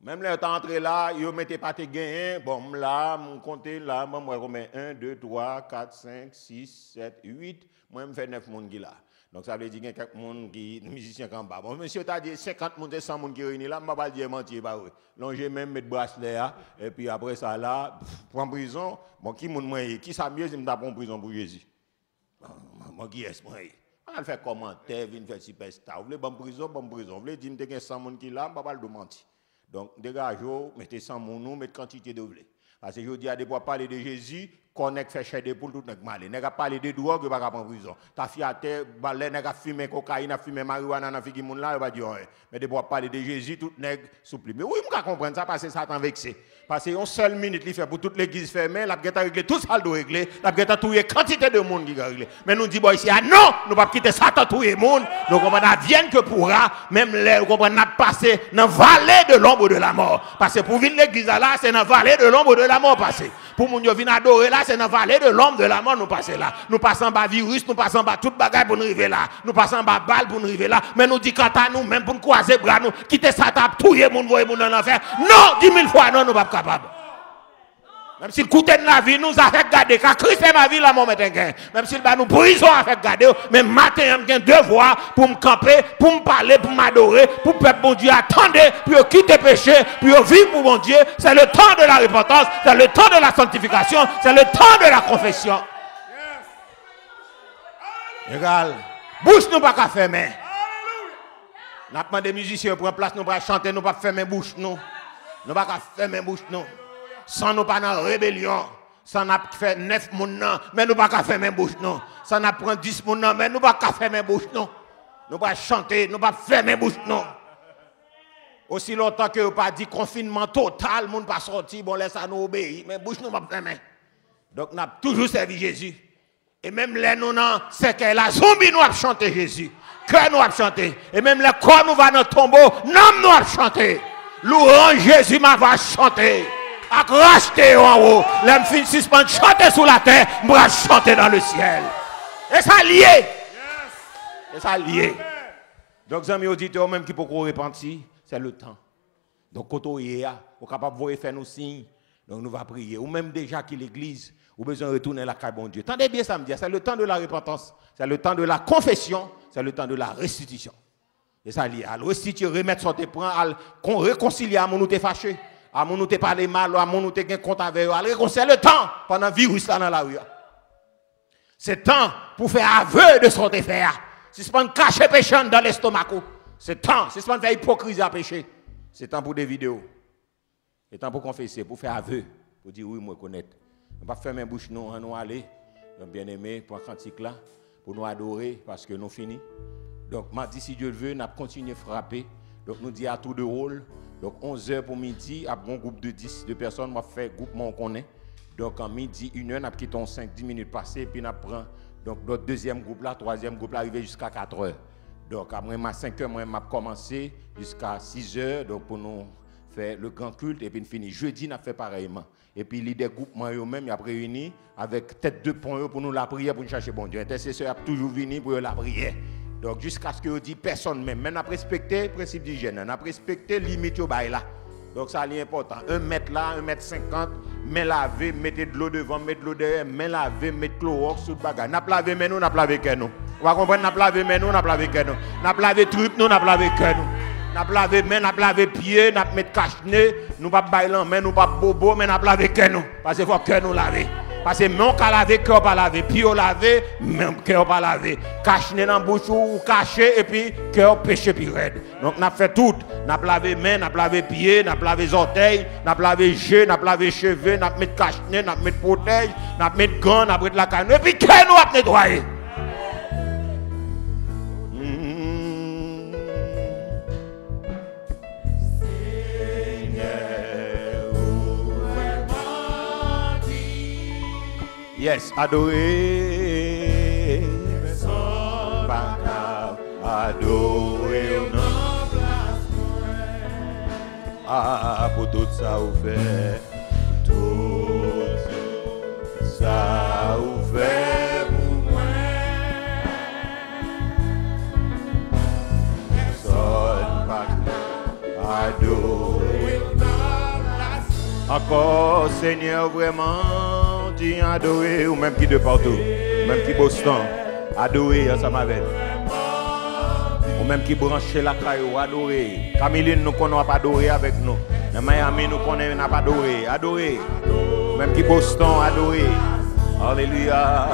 Même là, tu entré là, vous mettez pas tes gains. Bon, là, mon compter là, moi, combien 1, 2, 3, 4, 5, 6, 7, 8. Moi, je fais 9 personnes qui là. Donc, ça veut dire qu'il y a quelques personnes qui sont musiciens en bas. Bon, monsieur, tu as dit 50 personnes, 100 personnes qui réunis là, je ne vais pas dire mentir. Donc, j'ai même mettre bracelet et puis après ça là, prends prison. Bon, qui ça mieux, je me tape en prison pour Jésus. Moi, qui est-ce? On va faire commentaire, on va faire superstar. Vous voulez bonne prison, bonne prison. Vous voulez dire que 100 personnes qui là, je ne vais pas mentir. Donc, dégagez-vous, mettez 100 personnes, mettez quantité de blé. Parce que je dis à des fois parler de Jésus, qu'on ait fait cher de poule tout nèg malé. Nèg a parlé de drogue, il va pas en prison. Ta fille a terre, balé nèg a fumé cocaïne, a fumé marijuana, n'a fait qui moun là, il va dire rien. Mais des fois parler de Jésus, tout nèg souple. Mais oui, m'ka comprendre ça parce que ça t'en vexé. Parce que une seule minute il fait pour toute l'église fermée, la geta régler tout ça doit régler, la geta touyer quantité de monde qui va régler. Mais nous dit bon ici ah non, nous pas quitter Satan touyer monde. Donc on va vienne que pourra, même les comprendre n'a passer dans vallée de l'ombre de la mort. Parce que pour venir l'église là, c'est dans vallée de l'ombre de la mort passer. Pour moun yo venir adorer là, c'est dans vallée de l'ombre de la mort nous passer là. Nous passons par virus, nous passons par toute bagaille pour nous arriver là. Nous passons par balle pour nous arriver là. Mais nous dit quant à nous même pour nous croiser bras nous quitter Satan touyer monde voyer monde dans l'enfer. Non, 10 000 fois non nous pas capable. Même si le coût de la vie nous a fait garder, car Christ est ma vie, là, mon matin, même si nous prison a fait garder, mais matin, j'ai un devoir pour me camper, pour me parler, pour m'adorer, pour que le peuple bon Dieu attendez, pour quitter le péché, pour vivre pour mon Dieu. C'est le temps de la repentance, c'est le temps de la sanctification, c'est le temps de la confession. Égal. Bouche nous pas qu'à fermer. Nous avons des musiciens pour place, nous pas chanter, nous pas fermer bouche nous. Nous pas qu'à fermer bouche nous. Sans nous pas dans rébellion. Sans nous fait 9 personnes, mais nous pas qu'à fermer bouche nous. Sans nous prendre 10 personnes, mais nous pas qu'à fermer bouche nous. Nous pas chanter, nous pas fermer bouche nous. Aussi longtemps que vous pas dit confinement total, nous pas sorti, bon laisse à nous obéir, mais bouche nous pas fermer. Donc nous avons toujours servi Jésus. Et même les nous c'est que la zombie nous a chanté Jésus. Cœur nous a chanté. Et même les corps nous va dans le tombeau, nous a chanté. Louange Jésus m'a va chanter. A racheter en haut. L'homme fin suspend chanter sous la terre, m'a chanter dans le ciel. Et ça lié. Et ça lié. Donc les amis auditeurs même qui peuvent repentir, c'est le temps. Donc quand on est là, on est capable de faire nos signes. Donc nous va prier. Ou même déjà qui l'église, ou besoin de retourner à la caille bon Dieu. Tendez bien ça me dit, c'est le temps de la repentance, c'est le temps de la confession, c'est le temps de la restitution. Et ça lié. À restituer, remettre son témoin, à réconcilier à mon nous t'es fâché. À mon nous t'es parlé mal, à mon nous t'es gain compte avec eux, à réconcilier le temps pendant le virus là dans la rue. C'est temps pour faire aveu de ce qu'on t'a fait. Si c'est pas cacher péché dans l'estomac, c'est temps. Si c'est pas faire hypocrisie à péché, c'est temps pour des vidéos. C'est temps pour confesser, pour faire aveu, pour dire oui, moi connaître. On va fermer bouche nous, on va aller, bien aimé, pour un cantique là, pour nous adorer parce que nous finis. Donc, mardi, si Dieu le veut, nous allons continuer à frapper. Donc, nous disons à tour de rôle. Donc 11h pour midi, après un groupe de 10 de personnes, moi fait groupement qu'on est. Donc en midi, 1h, nous quittons 5-10 minutes passées, puis nous prenons donc notre deuxième groupe là, troisième groupe là, arrivé jusqu'à 4h. Donc après 5h, moi m'a commencé jusqu'à 6h, donc pour nous faire le grand culte et puis nous finissons. Jeudi, nous fait pareillement. Et puis les groupements eux-mêmes, ils ont réuni avec tête de points pour nous la prière pour nous chercher bon Dieu. Intercesseur a toujours venu pour la prière. Donc jusqu'à ce que vous dites personne même. Mais on a respecté le principe d'hygiène, on a respecté les limites au bail là. Donc ça c'est important. 1 mètre là, 1m50, main lavée, mettez de l'eau devant, mettez de l'eau derrière, main lavée, mettez chlore sur le bagage. N'a pas lavé mais nous, n'a pas lavé que nous. On va comprendre, n'a pas lavé mais nous, n'a pas lavé que nous. N'a pas lavé truc, nous, n'a pas lavé que nous. N'a pas lavé main, n'a pas lavé pied, n'a pas mettre cache-nez, nous pas bailant, mais nous pas bobo, mais n'a pas lavé que nous. Parce qu'il faut que nous laver. Parce que mon cas lavé, cœur pas lavé, pied lavé, même cœur pas lavé. Cache-nez dans la bouche ou caché et puis cœur péché puis raide. Donc n'a fait tout, n'a lavé main, n'a lavé pied, n'a lavé orteils, n'a lavé jeux, n'a lavé cheveux, n'a mettre cache-nez, n'a mettre protège, n'a mettre gants, n'a mettre la canne et puis cœur nous a nettoyer. Yes, adorer. Adorer. Ah, pour tout ça ou fait. Tout ça ou fait pour moi. Son adorer. Encore, Seigneur, vraiment. Adorer ou même qui de partout, même qui Boston, adorer ensemble avec ou même qui branche la caillou, adorer. Cameline nous connaissons pas adorer avec nous. Dans Miami nous connaissons pas adorer, adorer. Même qui Boston, adorer. Alléluia.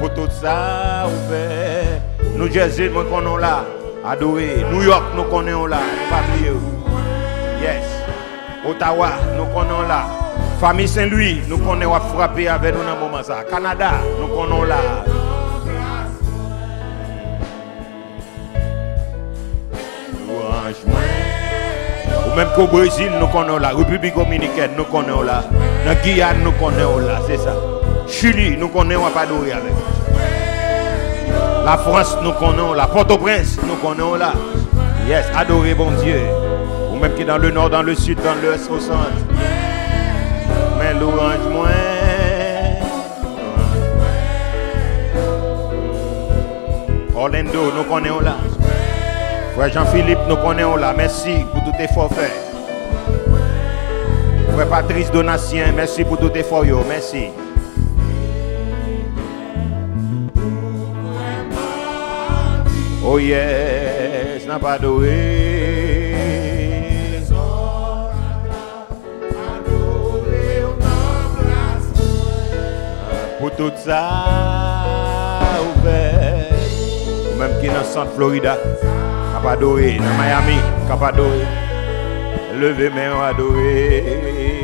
Pour tout ça, on fait. Nous Jersey nous connaissons là, adorer. New York nous connaissons là, pas oublier. Yes. Ottawa nous connaissons là. Famille Saint-Louis, nous connaissons frapper avec nous dans le moment ça. Canada, nous connaissons là. Ou même qu'au Brésil, nous connaissons là. République Dominicaine, nous connaissons là. Dans Guyane, nous connaissons là. C'est ça. Chili, nous connaissons pas adorer avec. La France, nous connaissons là. Port-au-Prince, nous connaissons là. Yes, adorer bon Dieu. Ou même qui dans le nord, dans le sud, dans l'ouest, au centre. Mais l'orange moins. Orlando, nous connaissons là. Frère Jean-Philippe, nous connaissons là. Merci pour tout effort fait. Frère Patrice Donatien, merci pour tout effort, yo. Merci. Oh yes, n'a pas doué. Pour tout ça, ouvert. Ou même qui est dans Centre Florida, cap adoré, dans Miami, cap adoré. Levez main adoré.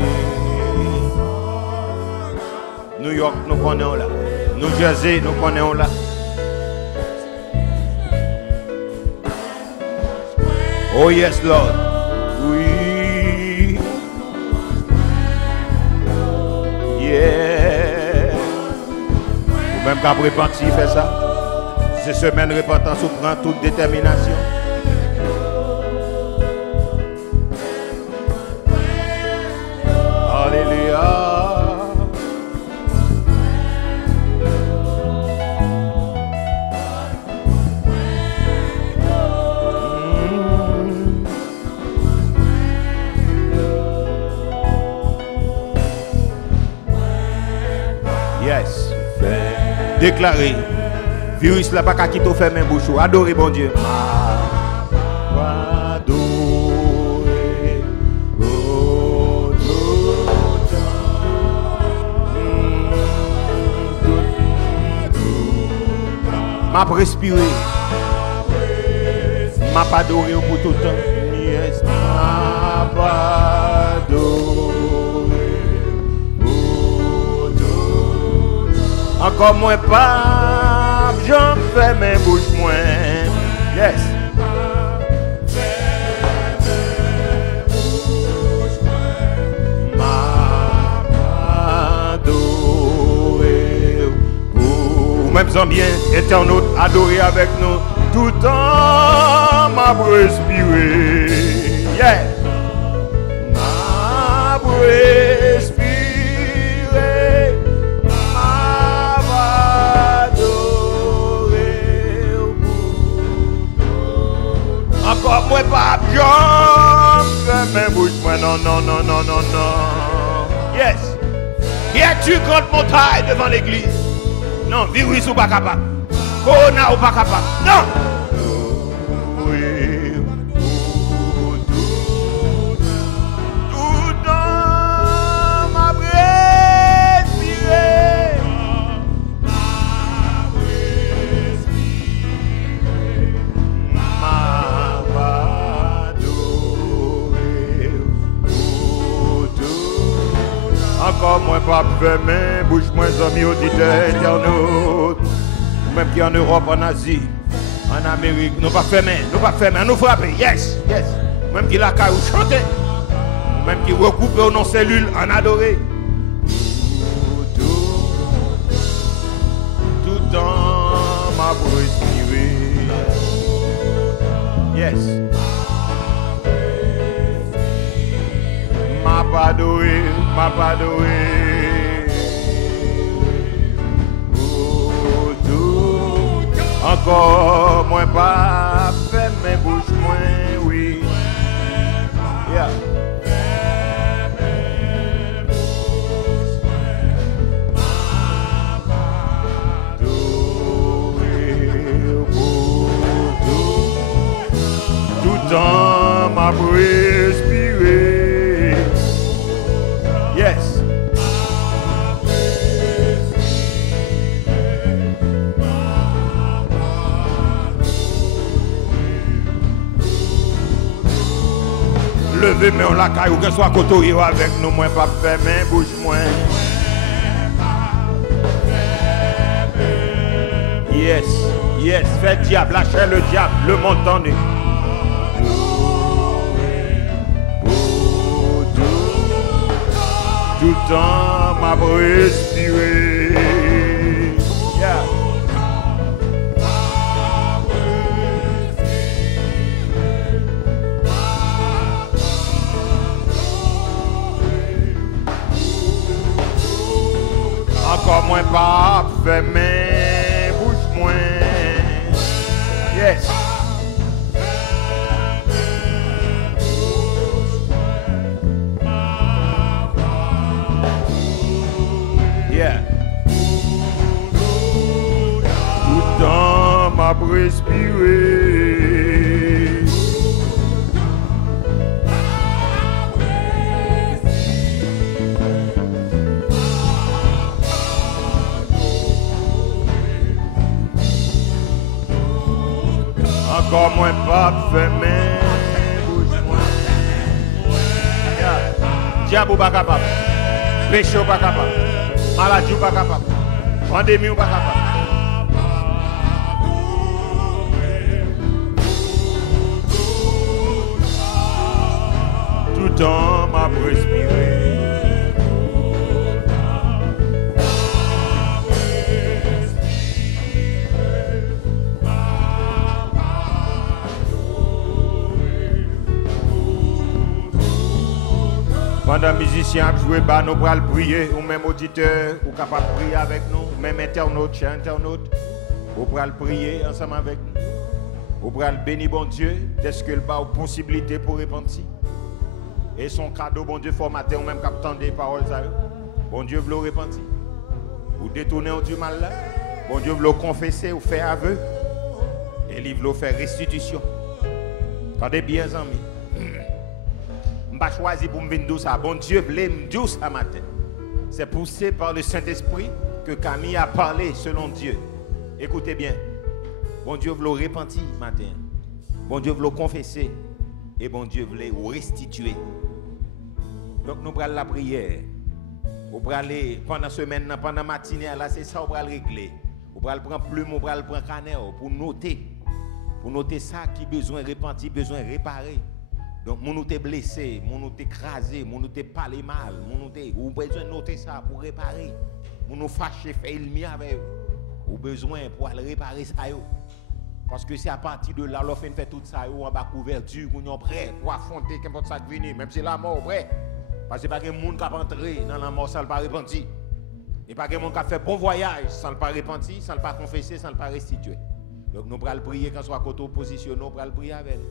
New York, nous connaissons là. New Jersey, nous connaissons là. Oh yes, Lord. Oui. Yeah. Ou même qu'à repentir, fait ça. Ces semaines repentance, ou prend toute détermination. Alléluia. Yes. Déclaré. Virus là pas qu'à quitter fermer bouche. Adorez bon Dieu. M'a respiré. M'a pas adoré pour tout le temps. Yes, m'a pas adoré pour tout le temps. Encore moins pas, j'en fais mes bouches moins. Yes. Même bien éternel adoré avec nous tout le temps m'a respiré. Yeah. M'a respiré. M'a adoré. Encore moins pas John mes bouches moi non. Yes. Y a-tu grande montagne devant l'église? Non, virus ou pas capable. Corona ou pas capable. Non. Tout dans ma respiré. M'a adoré. Encore moins pas fermé, bouche moins amis auditeurs internautes, même qui en Europe, en Asie, en Amérique, nous pas fermés, nous frapper, yes. Même qui la caille ou chanter, même qui recoupé nos cellules en adoré. Tout temps m'a respiré. Yes. M'a pas adoré. Encore moins pas fait mes bouches moins, oui. Yeah. Tout temps m'a respiré. Yes. Levez mais on la caille ou que soit côté avec nous moins pas faire main bouche moins. Yes. Fais diable, lâchez le diable, le monde tendu. Tout le temps m'a respiré. Yeah. Encore moins pas fermé, bouche moins. Yes. respirer. Encore moins pas fermé. Diable pas capable. Péché pas capable. Maladie pas capable. Pandémie pas capable. Tout temps m'a respiré. Pendant que les musiciens jouent, nous allons prier, ou même auditeurs, ou capable de prier avec nous, même internautes, chers internautes, vous allez prier ensemble avec nous. Vous allez bénir bon Dieu, est-ce qu'il y a une possibilité pour repentir? Et son cadeau, bon Dieu, formaté, ou même captant des paroles, bon Dieu veut le repentir. Ou détourner du mal là, bon Dieu veut le confesser ou faire aveu, et il veut faire restitution. Attendez bien, amis. Je n'ai pas choisi pour me dire ça. Bon Dieu voulait me dire ça matin. C'est poussé par le Saint-Esprit que Camille a parlé selon Dieu. Écoutez bien. Bon Dieu veut le repentir matin. Bon Dieu veut le confesser. Et bon Dieu veut le restituer. Donc nous prenons la prière. Vous prenez aller pendant la semaine, pendant la matinée, là c'est ça, vous prenez régler. Vous prenez prendre plume, vous prenez prendre carnet pour noter. Pour noter ça qui besoin de repentir, besoin de réparer. Donc, mon nous t'es blessé, mon nous t'es écrasé, mon nous t'es parlé mal, mon nous t'es, vous besoin de noter ça pour réparer. Mon nous fâché, fait le mien avec vous. Vous besoin pour aller réparer ça. Parce que c'est à partir de là, l'offre fait tout ça, en bas couverture, vous êtes prêt pour affronter n'importe ça qui vient, même si la mort prêt. Parce que pas que monde qui a entré dans la mort sans le pas repentir. Et pas que monde qui a fait bon voyage sans le pas repentir, sans le pas confesser, sans le pas restituer. Donc, nous allons prier quand soit côté opposition, nous allons prier avec nous.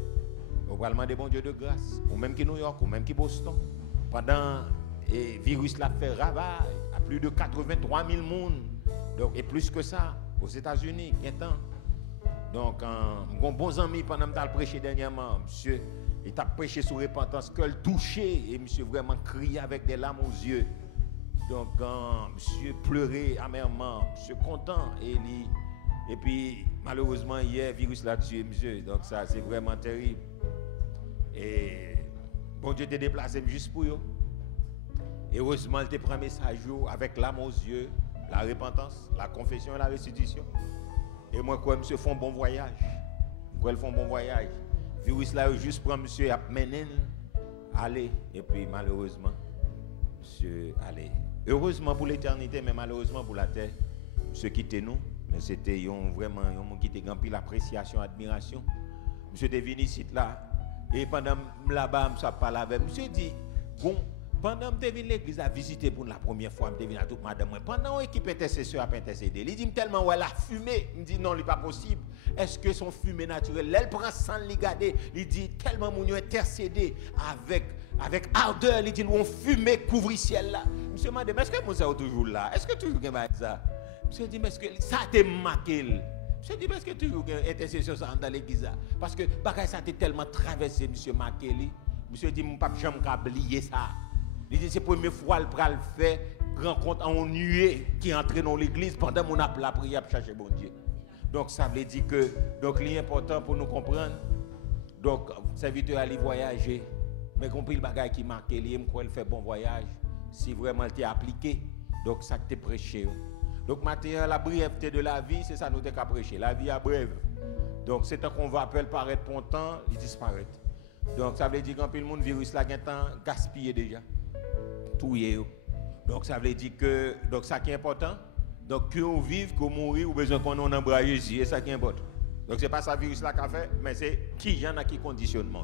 Nous allons demander bon Dieu de grâce, ou même qui New York, ou même qui Boston. Pendant le virus l'a fait ravage à plus de 83 000 personnes. Donc, et plus que ça, aux États-Unis, il y a temps. Donc, mon bon ami, pendant que je prêché dernièrement, monsieur, il a prêché sur repentance, que le touché, et monsieur vraiment crié avec des larmes aux yeux. Donc, monsieur pleurait amèrement, monsieur content, et puis, malheureusement, hier, le virus l'a tué, monsieur. Donc, ça, c'est vraiment terrible. Et bon Dieu t'a déplacé juste pour eux. Et heureusement, il te prend un message avec l'âme aux yeux, la repentance, la confession et la restitution. Et moi, quoi, monsieur, font bon voyage. Quoi, ils font bon voyage. Le virus là, juste prend monsieur à mener, aller. Et puis, malheureusement, monsieur, allez. Heureusement pour l'éternité, mais malheureusement pour la terre, monsieur quitte nous. Mais c'était vraiment un monde qui était rempli d'appréciation, d'admiration. Monsieur était venu ici là. Et pendant là-bas, je parle avec monsieur dit, bon, pendant que je suis venu à l'église à visiter pour la première fois, je suis venu à toute madame. Pendant l'équipe intercesseur a intercédé, il dit tellement ouais, la fumée, il dit non, il n'est pas possible. Est-ce que son fumée naturelle, elle prend sans le garder, il dit tellement mon intercédé avec ardeur, il dit on fumée couvre ciel là. Monsieur m'a dit, mais est-ce que vous êtes toujours là? Est-ce que toujours ça? Monsieur dit, mais est-ce que ça t'a marqué? Je dis, est-ce que tu as intercession dans l'église? Parce que ça a tellement traversé, M. Makeli. Monsieur dit, mon papa, je n'ai oublié ça. Il dit, c'est la première fois qu'il a fait rencontre en nuée qui est entré dans l'église pendant mon appel à prière pour chercher bon Dieu. Donc, ça veut dire que c'est important pour nous comprendre. Donc, serviteur allait voyager. Mais compris le bagage qui marque, il fait bon voyage. Si vraiment il est appliqué, donc ça te prêché. Donc, la brièveté de la vie, c'est ça nous avons prêché. La vie est brève. Donc, c'est tant qu'on va paraître pour un temps, il disparaît. Donc, ça veut dire qu'un peu le monde virus là, il y a un temps gaspillé déjà. Tout est. Donc, ça veut dire que, donc, ça qui est important. Donc, que on vive, qu'on mourir, ou besoin qu'on en embrasse ici, c'est ça qui est important. Donc, ce n'est pas ça virus là qu'a fait, mais c'est qui y en a qui conditionnement.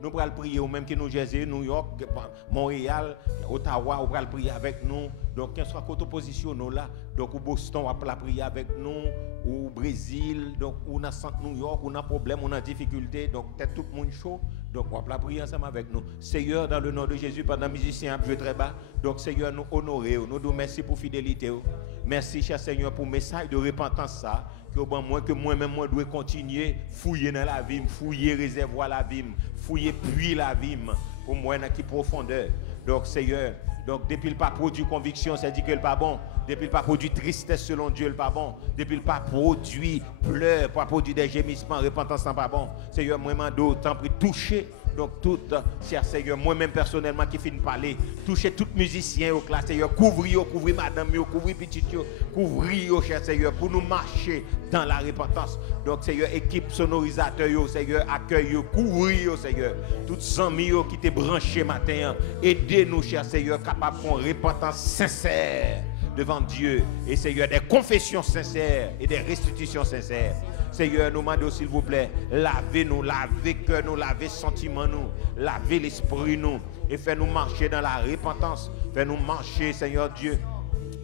Nous pourrons prier, ou même qui nous Jersey, New York, Montréal, Ottawa, on pourra prier avec nous. Donc, quelle soit notre position, nous là. Donc, au Boston, on va prier avec nous. Au Brésil, donc, on a New York, on a problème, on a difficulté. Donc, peut-être tout le monde chaud. Donc, on va prier ensemble avec nous. Seigneur, dans le nom de Jésus, pendant les musiciens, je très bas. Donc, Seigneur, nous honorer, nous nous merci pour fidélité. Merci, cher Seigneur, pour le message de repentance ça. Que moi-même, moi, dois continuer fouiller dans la vie, fouiller réservoir la vie, fouiller puits la vie, pour moi, dans qui profondeur. Donc, Seigneur, donc depuis le pas produit conviction, c'est dit que le pas bon. Depuis le pas produit tristesse selon Dieu, le pas bon. Depuis le pas produit pleurs, pas produit des gémissements, repentance, n'est pas bon. Seigneur, moi-même, d'autant pris toucher. Donc, tout, cher Seigneur, moi-même personnellement qui finis de parler, toucher tout musicien au classe, Seigneur, couvrir madame, couvrir petit, couvrir, cher Seigneur, pour nous marcher dans la repentance. Donc, Seigneur, équipe sonorisateur, Seigneur, accueil, couvrir, Seigneur, toutes amis qui t'es branchés matin, aidez-nous, cher Seigneur, capable de repentance sincère devant Dieu, et Seigneur, des confessions sincères et des restitutions sincères. Seigneur, nous demandons s'il vous plaît, lavez-nous, lavez cœur nous, lavez sentiment nous, lavez l'esprit nous, et faites-nous marcher dans la repentance, faites-nous marcher, Seigneur Dieu,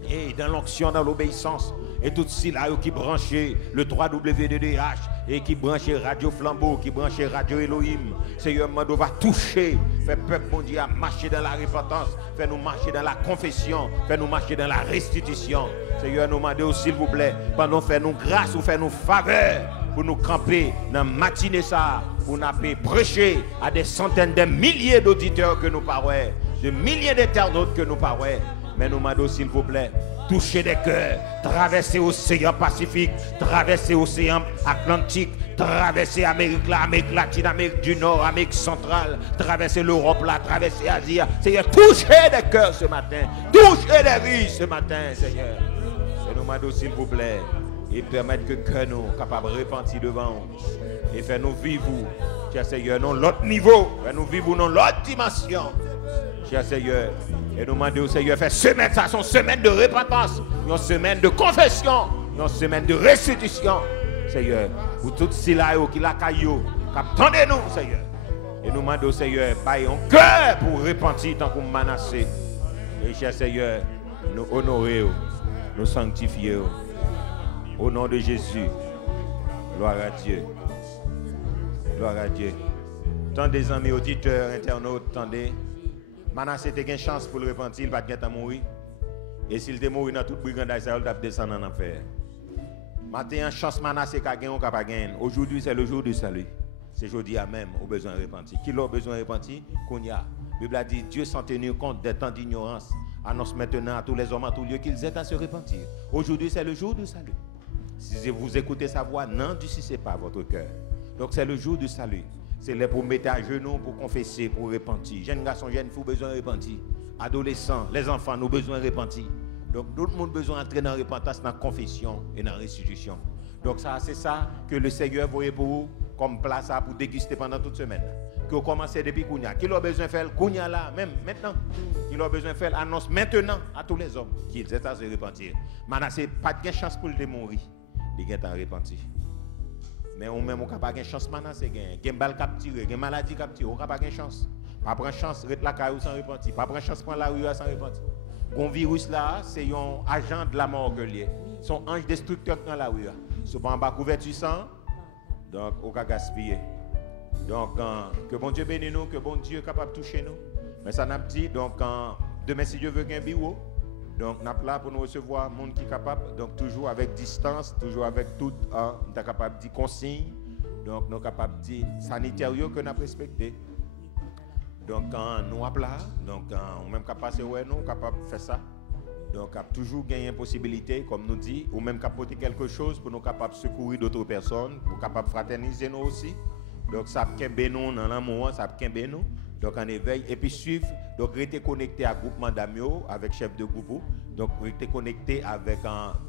et dans l'onction, dans l'obéissance, et tout ceci là qui branché le 3WDDH, et qui branché Radio Flambeau, qui branché Radio Elohim. Seigneur, nous va toucher, fait peuple bon Dieu à marcher dans la repentance, fait nous marcher dans la confession, fait nous marcher dans la restitution. Seigneur, nous demandons s'il vous plaît, pendant fait nous grâce ou fait nous faveur pour nous camper dans la matinée ça, pour nous prêcher à des centaines de milliers d'auditeurs que nous parlons, de milliers d'internautes que nous parlons. Mais nous demandons s'il vous plaît, toucher des cœurs, traverser l'océan Pacifique, traverser l'océan Atlantique, traverser Amérique latine, Amérique du Nord, Amérique centrale, traverser l'Europe là, traverser l'Asie. Seigneur, toucher des cœurs ce matin, toucher des vies ce matin, Seigneur. Et nous demandons s'il vous plaît, et permettre que cœur nous capable de repentir devant nous, et faire nous vivre, cher Seigneur, dans l'autre niveau, faire nous vivre dans l'autre dimension. Cher Seigneur, et nous demandons au Seigneur, faire semaine, ça son semaine de repentance, une semaine de confession, une semaine de restitution, Seigneur, pour toutes ces là qui la caillou, attendez-nous, Seigneur. Et nous demandons au Seigneur, baille un cœur pour repentir tant qu'on menacer. Et cher Seigneur, nous honorer, nous sanctifier. Au nom de Jésus, gloire à Dieu. Gloire à Dieu. Tant des amis auditeurs, internautes, tendez. Manassé a une chance pour le repentir, il va pas mourir. Et s'il est mort dans toute brigandage, il va descendre en enfer. Maintenant, chance Manassé a gagné ou pas gagné. Aujourd'hui, c'est le jour du salut. C'est aujourd'hui à même, au besoin de repentir. Qui l'a besoin de repentir? Qu'on y a. La Bible a dit, Dieu sans tenir compte des temps d'ignorance, annonce maintenant à tous les hommes, à tous lieux qu'ils aient à se repentir. Aujourd'hui, c'est le jour du salut. Si vous écoutez sa voix, n'endurcissez pas votre cœur. Donc, c'est le jour du salut. C'est là pour mettre à genoux, pour confesser, pour repentir. Jeunes garçons, jeunes filles, besoin de repentir. Adolescents, les enfants, nous besoin de repentir. Donc, tout le monde a besoin d'entrer dans la repentance, dans la confession et dans la restitution. Donc, ça, c'est ça que le Seigneur voyait pour vous comme place pour déguster pendant toute semaine. Que vous commencez depuis Kounia. Qui a besoin de faire Kounia là, même maintenant. Qui a besoin de faire annonce maintenant à tous les hommes qu'ils aient à se repentir. Maintenant, ce n'est pas de chance pour le mourir. Il est à repentir. Mais on même n'a pas de chance maintenant, c'est gain. Il y a une balle capturée, il y a une maladie capturée, on n'a pas de chance. Pas prendre chance, rester la caillou sans repentir. Pas prendre chance, prendre la rue sans repentir. Le virus là, c'est un agent de la mort que lié. Son ange destructeur dans la rue. Si on n'a pas couverture sang, donc on va gaspiller. Donc, que bon Dieu bénisse nous, que bon Dieu est capable de toucher nous. Mais ça n'a pas dit, donc, demain si Dieu veut qu'un bureau, donc nous sommes là pour nous recevoir un monde qui est capable, donc toujours avec distance, toujours avec tout, nous sommes capables de dire consignes, donc nous sommes capables de dire sanitaire que nous avons respecté. Donc nous sommes là, donc on même capable de passer, nous sommes capables de faire ça. Donc nous avons toujours gagné une possibilité, comme nous dit, ou même capoter quelque chose pour nous capables de secourir d'autres personnes, pour capables de fraterniser nous aussi. Donc ça peut être nous dans l'amour, ça peut être nous. Donc en éveil et puis suivre, donc rester connecté à groupement d'amio avec chef de groupe, donc rester connecté avec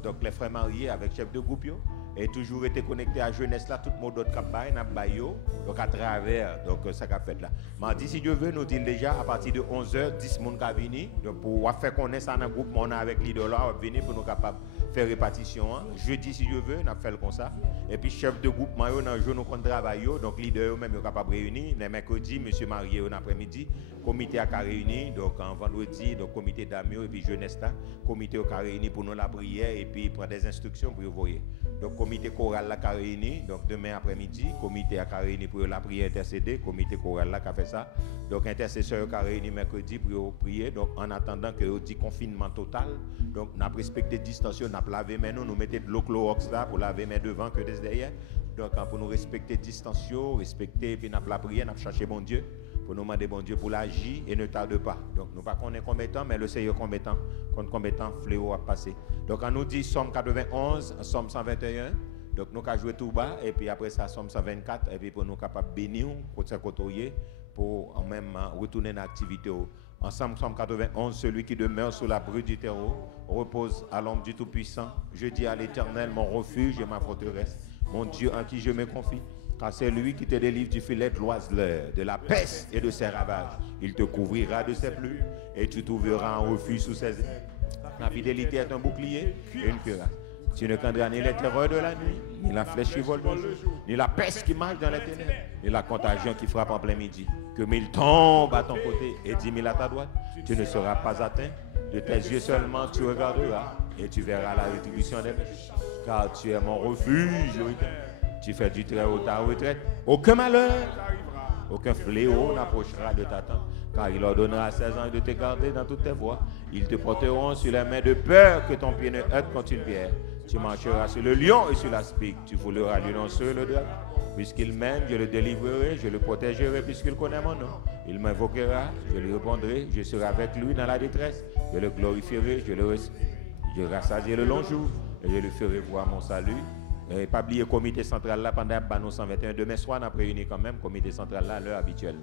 donc les frères mariés avec chef de groupe et toujours rester connecté à jeunesse là tout le monde d'autres campagne n'a bayo donc à travers donc ça qu'a fait là. Mardi si Dieu veut nous dit déjà à partir de 11h 10 monde va venir donc pour faire connaître ça dans groupe on a avec leader là venir pour nous capable faire répartition. Jeudi si Dieu veut, on a fait comme ça. Et puis chef de groupe mayo dans jour nous qu'on travaille donc leader même capable réunir les mercredi monsieur marié en après-midi, comité a réuni donc en vendredi donc comité d'amio et puis jeunesse là, comité a réuni pour nous la prière et puis prendre des instructions pour vous voyez. Donc, comité choral là qui a réuni, donc demain après-midi, comité a réuni pour la prière intercédée, comité choral là qui a fait ça. Donc, intercesseur qui a réuni mercredi pour prier. Donc, en attendant que vous dit confinement total, donc, nous avons respecté distance, nous avons lavé mains, nous mettons de l'eau Clorox là pour laver mains devant que derrière. Donc, pour nous respecter distance, respecter, puis nous avons la prière, nous avons cherché bon Dieu, pour nous demander bon Dieu pour l'agir et ne tarde pas. Donc, nous ne pas connaître combien de temps, mais le Seigneur combattant, combien de temps fléau a passé. Donc, on nous dit Somme 91, Somme 121. Donc, nous avons joué tout bas, et puis après ça, Somme 124, et puis pour nous capables de bénir, pour en même retourner dans l'activité. Ensemble, Somme 91, celui qui demeure sous l'abri du terreau, repose à l'ombre du Tout-Puissant. Je dis à l'Éternel, mon refuge et ma forteresse, mon Dieu en qui je me confie. Car c'est lui qui te délivre du filet de l'oiseleur, de la peste et de ses ravages. Il te couvrira de ses plumes et tu trouveras un refuge sous ses ailes. La fidélité est un bouclier et une cuirasse. Tu ne craindras ni les terreurs de la nuit, ni la flèche qui vole de jour, ni la peste qui marche dans les ténèbres, ni la contagion qui frappe en plein midi. Que 1000 tombent à ton côté et 10 000 à ta droite, tu ne seras pas atteint. De tes yeux seulement tu regarderas et tu verras la rétribution des méchants. Car tu es mon refuge. Tu fais du très haut ta retraite. Aucun malheur, aucun fléau n'approchera de ta tente. Car il ordonnera à ses anges de te garder dans toutes tes voies. Ils te porteront sur les mains de peur que ton pied ne heurte contre une pierre. Tu marcheras sur le lion et sur la spique. Tu fouleras le lion sur le dragon. Puisqu'il m'aime, je le délivrerai, je le protégerai puisqu'il connaît mon nom. Il m'invoquera, je lui répondrai, je serai avec lui dans la détresse. Je le glorifierai, je rassasierai le long jour et je lui ferai voir mon salut. Et pas oublier le comité central là pendant le 121. Demain soir, on a réuni quand même, comité central là à l'heure habituelle.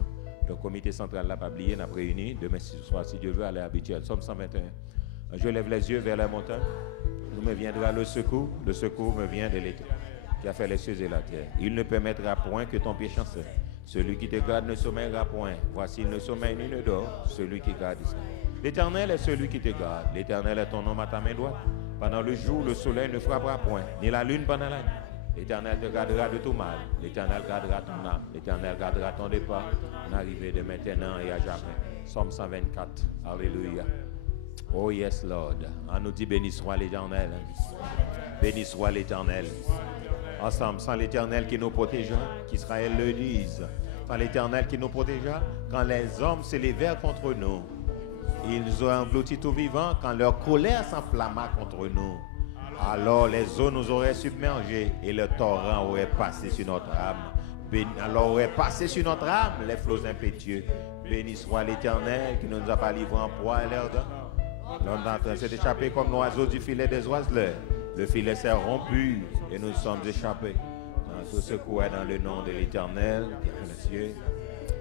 Donc, comité central là, pas oublier, on a réuni. Demain soir, si Dieu veut, à l'heure habituelle. Somme 121. Je lève les yeux vers la montagne. Nous me viendra le secours. Le secours me vient de l'Éternel qui a fait les cieux et la terre. Il ne permettra point que ton pied chancelle. Celui qui te garde ne sommeillera point. Voici, il ne sommeille ni ne dort. Celui qui garde ça. L'Éternel est celui qui te garde. L'Éternel est ton homme à ta main droite. Pendant le jour, le soleil ne frappera point, ni la lune pendant la nuit. L'Éternel te gardera de tout mal. L'Éternel gardera ton âme. L'Éternel gardera ton départ, en arrivée de maintenant et à jamais. Somme 124. Alléluia. Oh yes, Lord. On nous dit béni soit l'Éternel. Béni soit l'Éternel. Ensemble, sans l'Éternel qui nous protégera, qu'Israël le dise. Sans l'Éternel qui nous protégera, quand les hommes s'élevèrent contre nous, ils ont englouti tout vivant quand leur colère s'enflamma contre nous. Alors les eaux nous auraient submergés et le torrent aurait passé sur notre âme. Alors aurait passé sur notre âme les flots impétueux. Béni soit l'Éternel qui ne nous a pas livrés en proie à l'air d'homme. L'homme en train s'est échappé comme l'oiseau du filet des oiseleurs. Le filet s'est rompu et nous sommes échappés. Tout secours est dans le nom de l'Éternel qui a fait les cieux.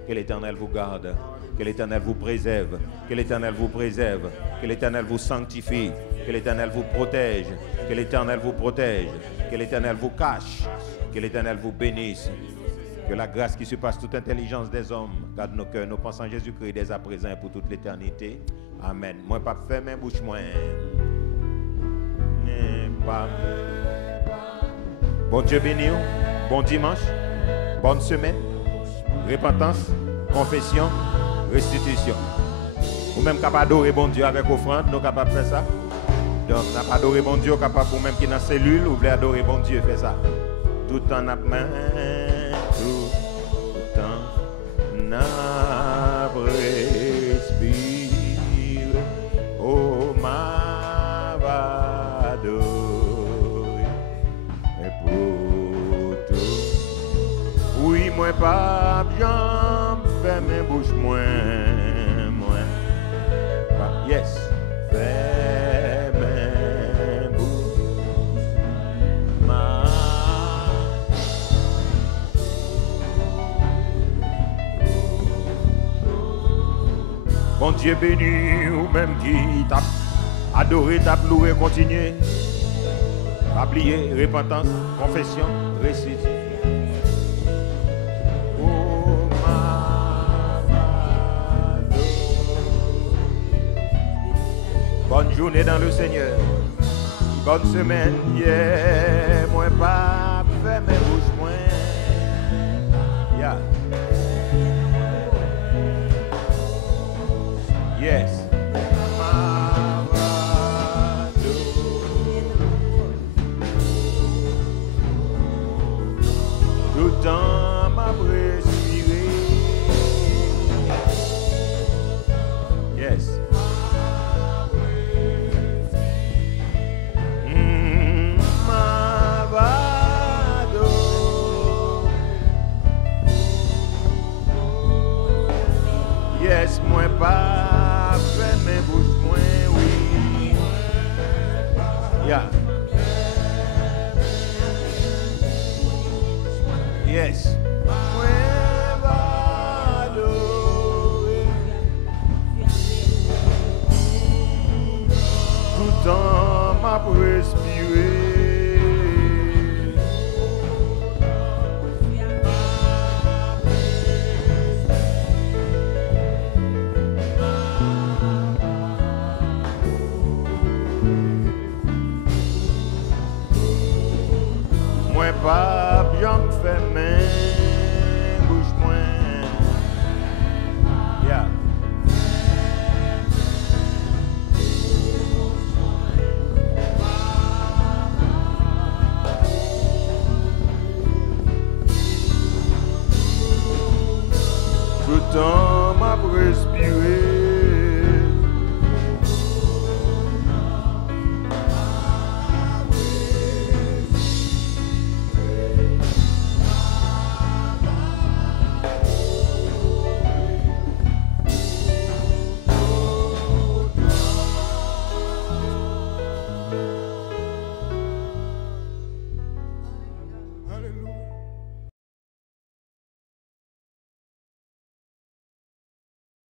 Que l'Éternel vous garde. Que l'Éternel vous préserve, que l'Éternel vous préserve, que l'Éternel vous sanctifie, que l'Éternel vous protège, que l'Éternel vous protège, que l'Éternel vous cache, que l'Éternel vous bénisse, que la grâce qui surpasse toute intelligence des hommes garde nos cœurs, nos pensées en Jésus-Christ dès à présent et pour toute l'éternité. Amen. Moi, pas faire mes bouches, moi. Bon Dieu béni, bon dimanche, bonne semaine, repentance, confession, restitution. Ou même capable d'adorer bon Dieu avec offrande, nous capables de faire ça. Donc, n'a pas adoré bon Dieu, capable pour même qui est dans la cellule, ou voulez adorer bon Dieu, fait ça. Tout en a main, tout en a respire. Oh, ma vado, et pour tout. Oui, moi pas bien. Fais mes bouches moins. Yes. Fais mes bouches. Bon Dieu béni, ou même qui t'a adoré, t'a loué, continuer. Oublier, repentance, confession, restitution. Bonne journée dans le Seigneur. Bonne semaine, yeah. Moi pas fait mes bouches, moi. Yeah. Yes. Yes, moi pas fermer bouche moi oui. Yeah. Yes. Moi va adorer. Tout temps m'a respiré. Moi pas bien fermé bouche moi. Yeah. Tout temps m'a respiré.